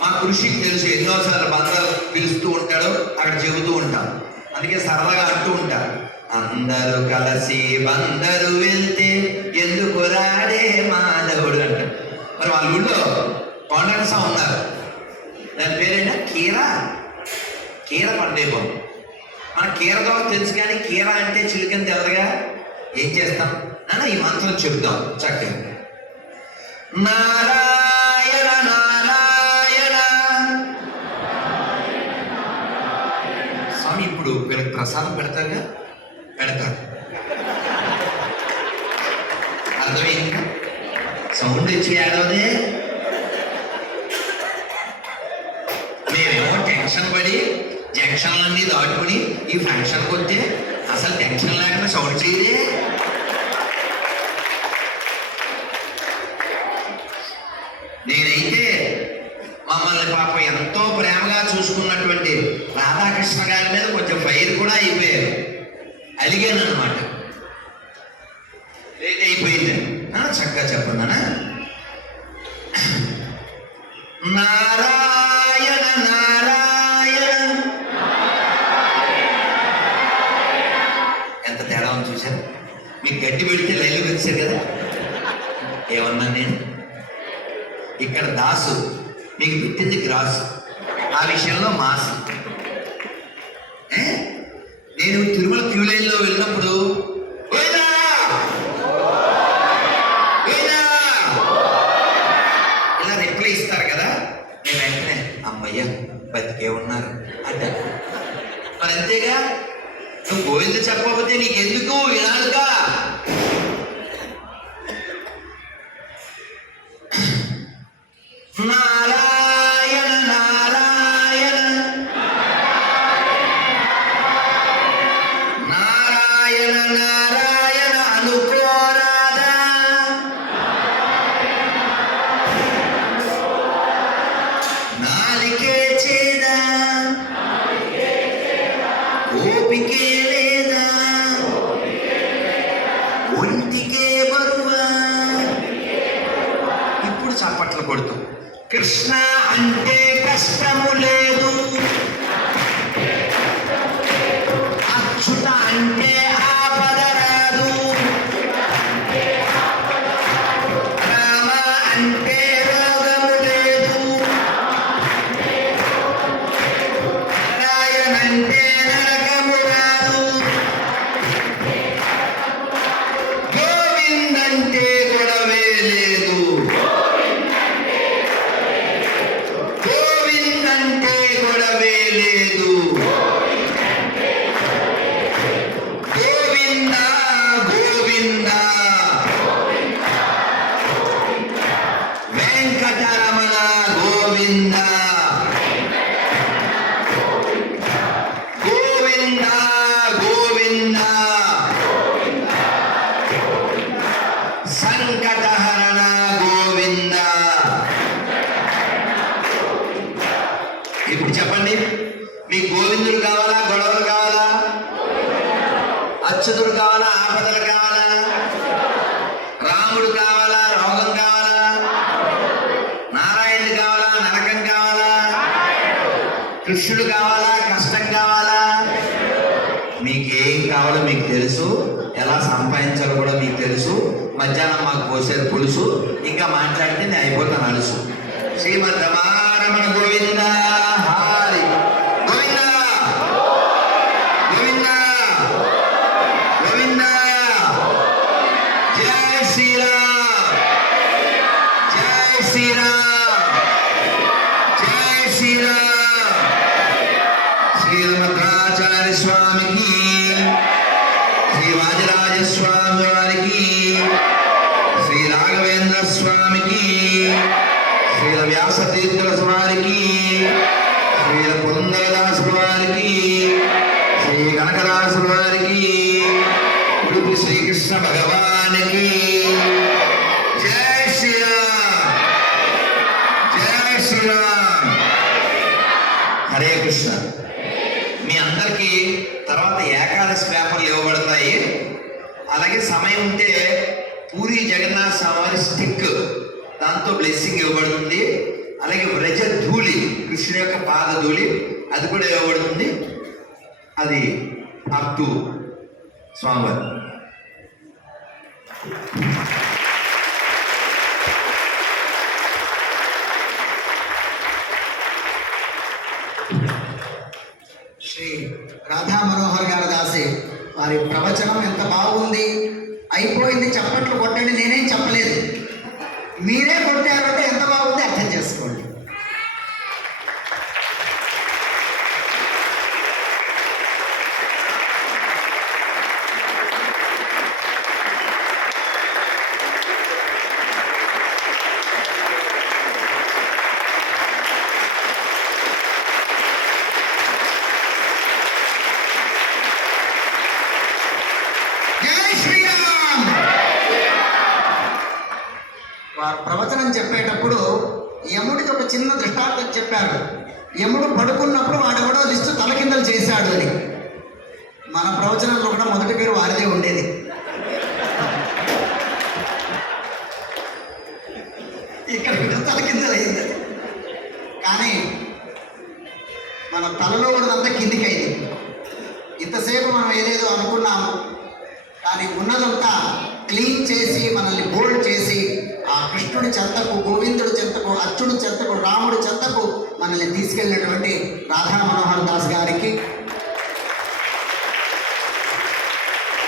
మా కృషికి తెలుసు ఎన్నోసార్లు బంధాలు పిలుస్తూ ఉంటాడు, అక్కడ చెబుతూ ఉంటాం. అందుకే సరదాగా అంటూ ఉంటారు, అందరూ కలిసి బందరు వెళ్తే ఎందుకు రాడే మాధవుడు అంటారు. మరి వాళ్ళ ఊళ్ళో కొండనస ఉన్నారు. దాని పేరేంటా? కీర పండేపం. మన కీరతో తెలుసు, కానీ కీర అంటే చిలుకని తెల్లగా ఏం చేస్తాం అన్న ఈ మంత్రం చెప్తాం చక్కగా. నారాయణ నారాయణ. స్వామి ఇప్పుడు వీళ్ళకి ప్రసాదం పెడతారుగా? పెడతారు. అర్థమైంది? సౌండ్ ఇచ్చి ఏడవదే. మేమేమో టెన్షన్ పడి జంక్షన్లన్నీ దాటుకుని ఈ ఫంక్షన్కి వస్తే అసలు టెన్షన్ లేకుండా సౌండ్ చేయదే. నేనైతే మమ్మల్ని పాపం ఎంతో ప్రేమగా చూసుకున్నటువంటి రాధాకృష్ణ గారి మీద కొంచెం ఫైర్ కూడా అయిపోయారు. అలిగాను అనమాట. లేట్ అయిపోయింది. చక్కగా చెప్పండి అన్న. నారాయణ నారాయణ. ఎంత తేడా ఉంది చూసారు? మీకు గట్టి పెడితే లైన్లోకి వచ్చారు కదా. ఏమన్నా నేను ఇక్కడ దాసు, మీకు పెట్టింది గ్రాసు, ఆ విషయంలో మాసు. నేను తిరుమల క్యూ లైన్లో వెళ్ళినప్పుడు ఇలా రిప్లై ఇస్తారు కదా, నేను వెంటనే అమ్మయ్య బతికే ఉన్నారు అంటారు. మరి అంతేగా, నువ్వు గోవింద చెప్పకపోతే నీకెందుకు వినాలిగా. నారాయణ నారాయణ నారాయణ నారాయణ అనుకోరాదా. నాలికే చేదా ఓపికే లేదా, ఒంటికే బరువా. ఇప్పుడు చప్పట్లు కొడుతూ కృష్ణ అంటే కష్టము లేదు, అచ్యుత అంటే ఆపద రాదు, రామ అంటే రోగము లేదు, నారాయణ అంటే నరకము రాదు, గోవిందంటే గొడవే లేదు, గోవిందంటే గొడవే లేదు, గోవింద గోవింద వెంకటరమణ గోవింద, గోవింద గోవింద సంకటహరణ గోవింద. ఇప్పుడు చెప్పండి, మీకు గోవిందుడు కావాలా, గొడవలు కావాలా, అచ్యుతుడు కావాలా, ఆపదలు కావాలా, రాముడు కావాలా, రోగం కావాలా, నారాయణుడు కావాలా, నరకం కావాలా, కృష్ణుడు కావాలా, కష్టం కావాలా. మీకేం కావాలో మీకు తెలుసు, ఎలా సంపాదించాలో కూడా మీకు తెలుసు. మధ్యాహ్నం మాకు పోసేది పులుసు, ఇంకా మాట్లాడితే నేను అయిపోతాను అలుసు. శ్రీమద్ రమారమణ గోవింద హారి గోవింద గోవింద గోవింద. జై శ్రీరామ్ జై శ్రీరామ్ జై శ్రీరామ్. శ్రీరామద్రాచార్య స్వామికి, శ్రీ వాజరాజ స్వామి వారికి, శ్రీ రాఘవేంద్ర స్వామికి, శ్రీ వ్యాసతీర్థుల వారికి, శ్రీ పురంధరదాసు వారికి, శ్రీ శ్రీ కనకదాసుల వారికి, ఉడుపి శ్రీకృష్ణ భగవానికి జై శ్రీరామ్, జై శ్రీరామ్. హరే కృష్ణ. మీ అందరికీ తర్వాత ఏకాదశి పేపర్లు ఇవ్వబడతాయి. అలాగే సమయం ఉంటే పూరి జగన్నాథ స్వామి స్టిక్, దాంతో బ్లెస్సింగ్ ఇవ్వబడుతుంది. అలాగే వ్రజ ధూళి, కృష్ణుని యొక్క పాద ధూళి, అది కూడా ఇవ్వబడుతుంది. అది అప్ టు స్వామివారి. శ్రీ రాధా మనోహర్ గారి దాసి వారి ప్రవచనం ఎంత బాగుంది. అయిపోయింది, చప్పట్లు కొట్టండి. నేనేం చెప్పలేదు, మీరే కొట్టారంటే ఎంత బాగుంది అర్థం చేసుకోండి. వారు ప్రవచనం చెప్పేటప్పుడు యముడికి ఒక చిన్న దృష్టాంతం చెప్పారు. యముడు పడుకున్నప్పుడు వాడెవడో లిస్టు తలకిందలు చేశాడు అని. మన ప్రవచనంలో కూడా మొదటి పేరు వారిదే ఉండేది. ఇక్కడ తలకిందలు అయింది. కానీ మన తలలో ఉన్నదంతా కిందికి అయింది. ఇంతసేపు మనం ఏదేదో అనుకున్నాము, కానీ ఉన్నదంతా క్లీన్ చేసి మనల్ని బోల్డ్ చేసి ఆ కృష్ణుడి చెంతకు, గోవిందుడి చెంతకు, అచ్చుడి చెంతకు, రాముడి చెంతకు మనల్ని తీసుకెళ్ళినటువంటి రాధా మనోహర్ దాస్ గారికి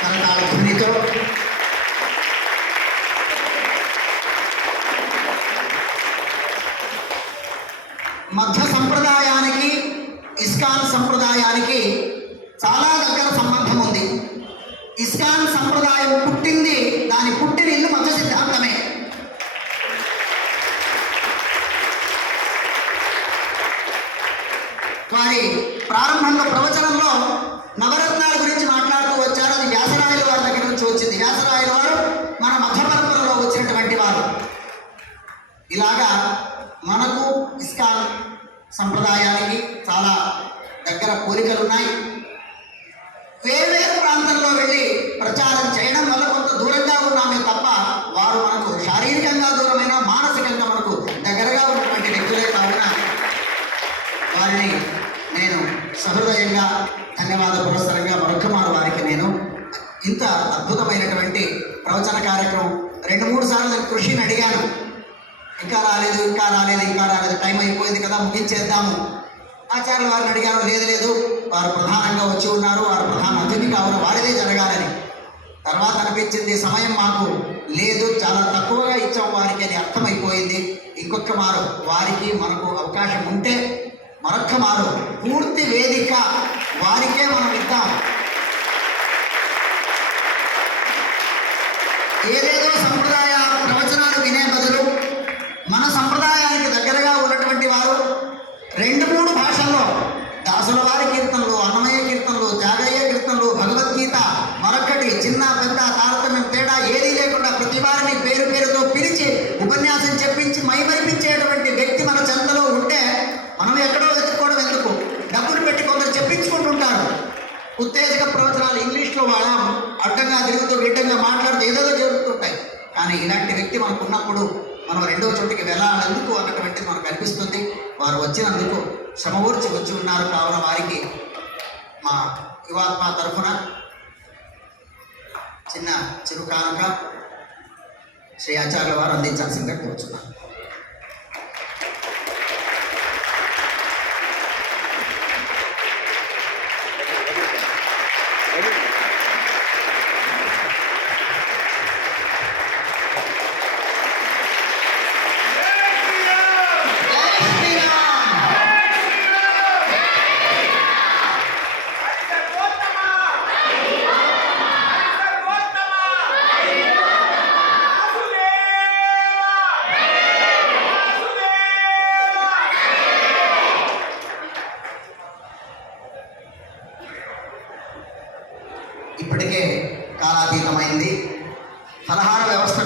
కరతాళ ధ్వనితో మధ్య సంప్రదాయానికి, ఇస్కాన్ సంప్రదాయానికి చాలా దగ్గర సంబంధం ఉంది. ఇస్కాన్ సంప్రదాయం పుట్టింది, దాని పుట్టిన ఇల్లు మధ్య సిద్ధాంతమే. వారి ప్రారంభంలో ప్రవచనంలో నవరత్నాల గురించి మాట్లాడుతూ వచ్చారు. అది వ్యాసరాయల వారి దగ్గర నుంచి వచ్చింది. వ్యాసరాయల వారు మన మధ్య పరంపరలో వచ్చినటువంటి వారు. ఇలాగా మనకు ఇస్కాన్ సంప్రదాయానికి చాలా దగ్గర కోరికలు ఉన్నాయి. వేర్వేరు ప్రాంతంలో వెళ్ళి ప్రచారం చేయడం వల్ల కొంత దూరంగా ఉన్నామే తప్ప వారు మనకు శారీరకంగా దూరమైన, మానసికంగా మనకు దగ్గరగా ఉన్నటువంటి వ్యక్తులే కావున వారిని నేను సహృదయంగా ధన్యవాద పురస్సరంగా మరొకమారు వారికి నేను ఇంత అద్భుతమైనటువంటి ప్రవచన కార్యక్రమం 2-3 సార్లు నేను కృషిని అడిగాను. ఇంకా రాలేదు, ఇంకా రాలేదు, ఇంకా రాలేదు, టైం అయిపోయింది కదా, ముగించేద్దాము. ఆచార్యుల వారిని అడిగాను, లేదు వారు ప్రధానంగా వచ్చి ఉన్నారు, వారు ప్రధాన అతిథి కావున వారిదే జరగాలని. తర్వాత అనిపించింది సమయం మాకు లేదు, చాలా తక్కువగా ఇచ్చాం వారికి అని అర్థమైపోయింది. ఇంకొక మారు వారికి మనకు అవకాశం ఉంటే మరొక్క మారు పూర్తి వేదిక వారికే మనం ఇద్దాం. ఏదేదో సంప్రదాయ ప్రవచనాలు వినే బదులు మన సంప్రదాయానికి దగ్గరగా ఉన్నటువంటి వారు 2-3 భాషల్లో దాసుల వారి కీర్తనలు, అన్నమయ్య కీర్తనలు, త్యాగయ్య కీర్తనలు, భగవద్గీత, మరొకటి చిన్న పెద్ద తారతమ్యం తేడా ఏదీ లేకుండా ప్రతి వారిని పేరు పేరుతో పిలిచి ఉపన్యాసం చెప్పించి మైమరిపించేటువంటి వ్యక్తి మన చెంతలో ఉంటే మనం ఎక్కడో వెతుక్కోవడం ఎందుకు? డబ్బులు పెట్టి కొందరు చెప్పించుకుంటుంటారు. ఉత్తేజక ప్రవచనాలు ఇంగ్లీష్లో వాళ్ళ అడ్డంగా తిరుగుతూ గిడ్డంగా మాట్లాడుతూ ఏదేదో జరుగుతుంటాయి. కానీ ఇలాంటి వ్యక్తి మనకు ఉన్నప్పుడు మనం రెండవ చోటికి వెళ్ళాలెందుకు అన్నటువంటిది మనకు అనిపిస్తుంది. వారు వచ్చినందుకు శ్రమగూర్చి వచ్చి ఉన్నారు కావున వారికి మా యువాత్మ తరఫున చిన్న చిరు కానుక శ్రీ ఆచార్యుల వారు అందించాల్సిందిగా కోరుచున్నాను. ఇప్పటికే కాలాతీతమైంది. ఫలహార వ్యవస్థ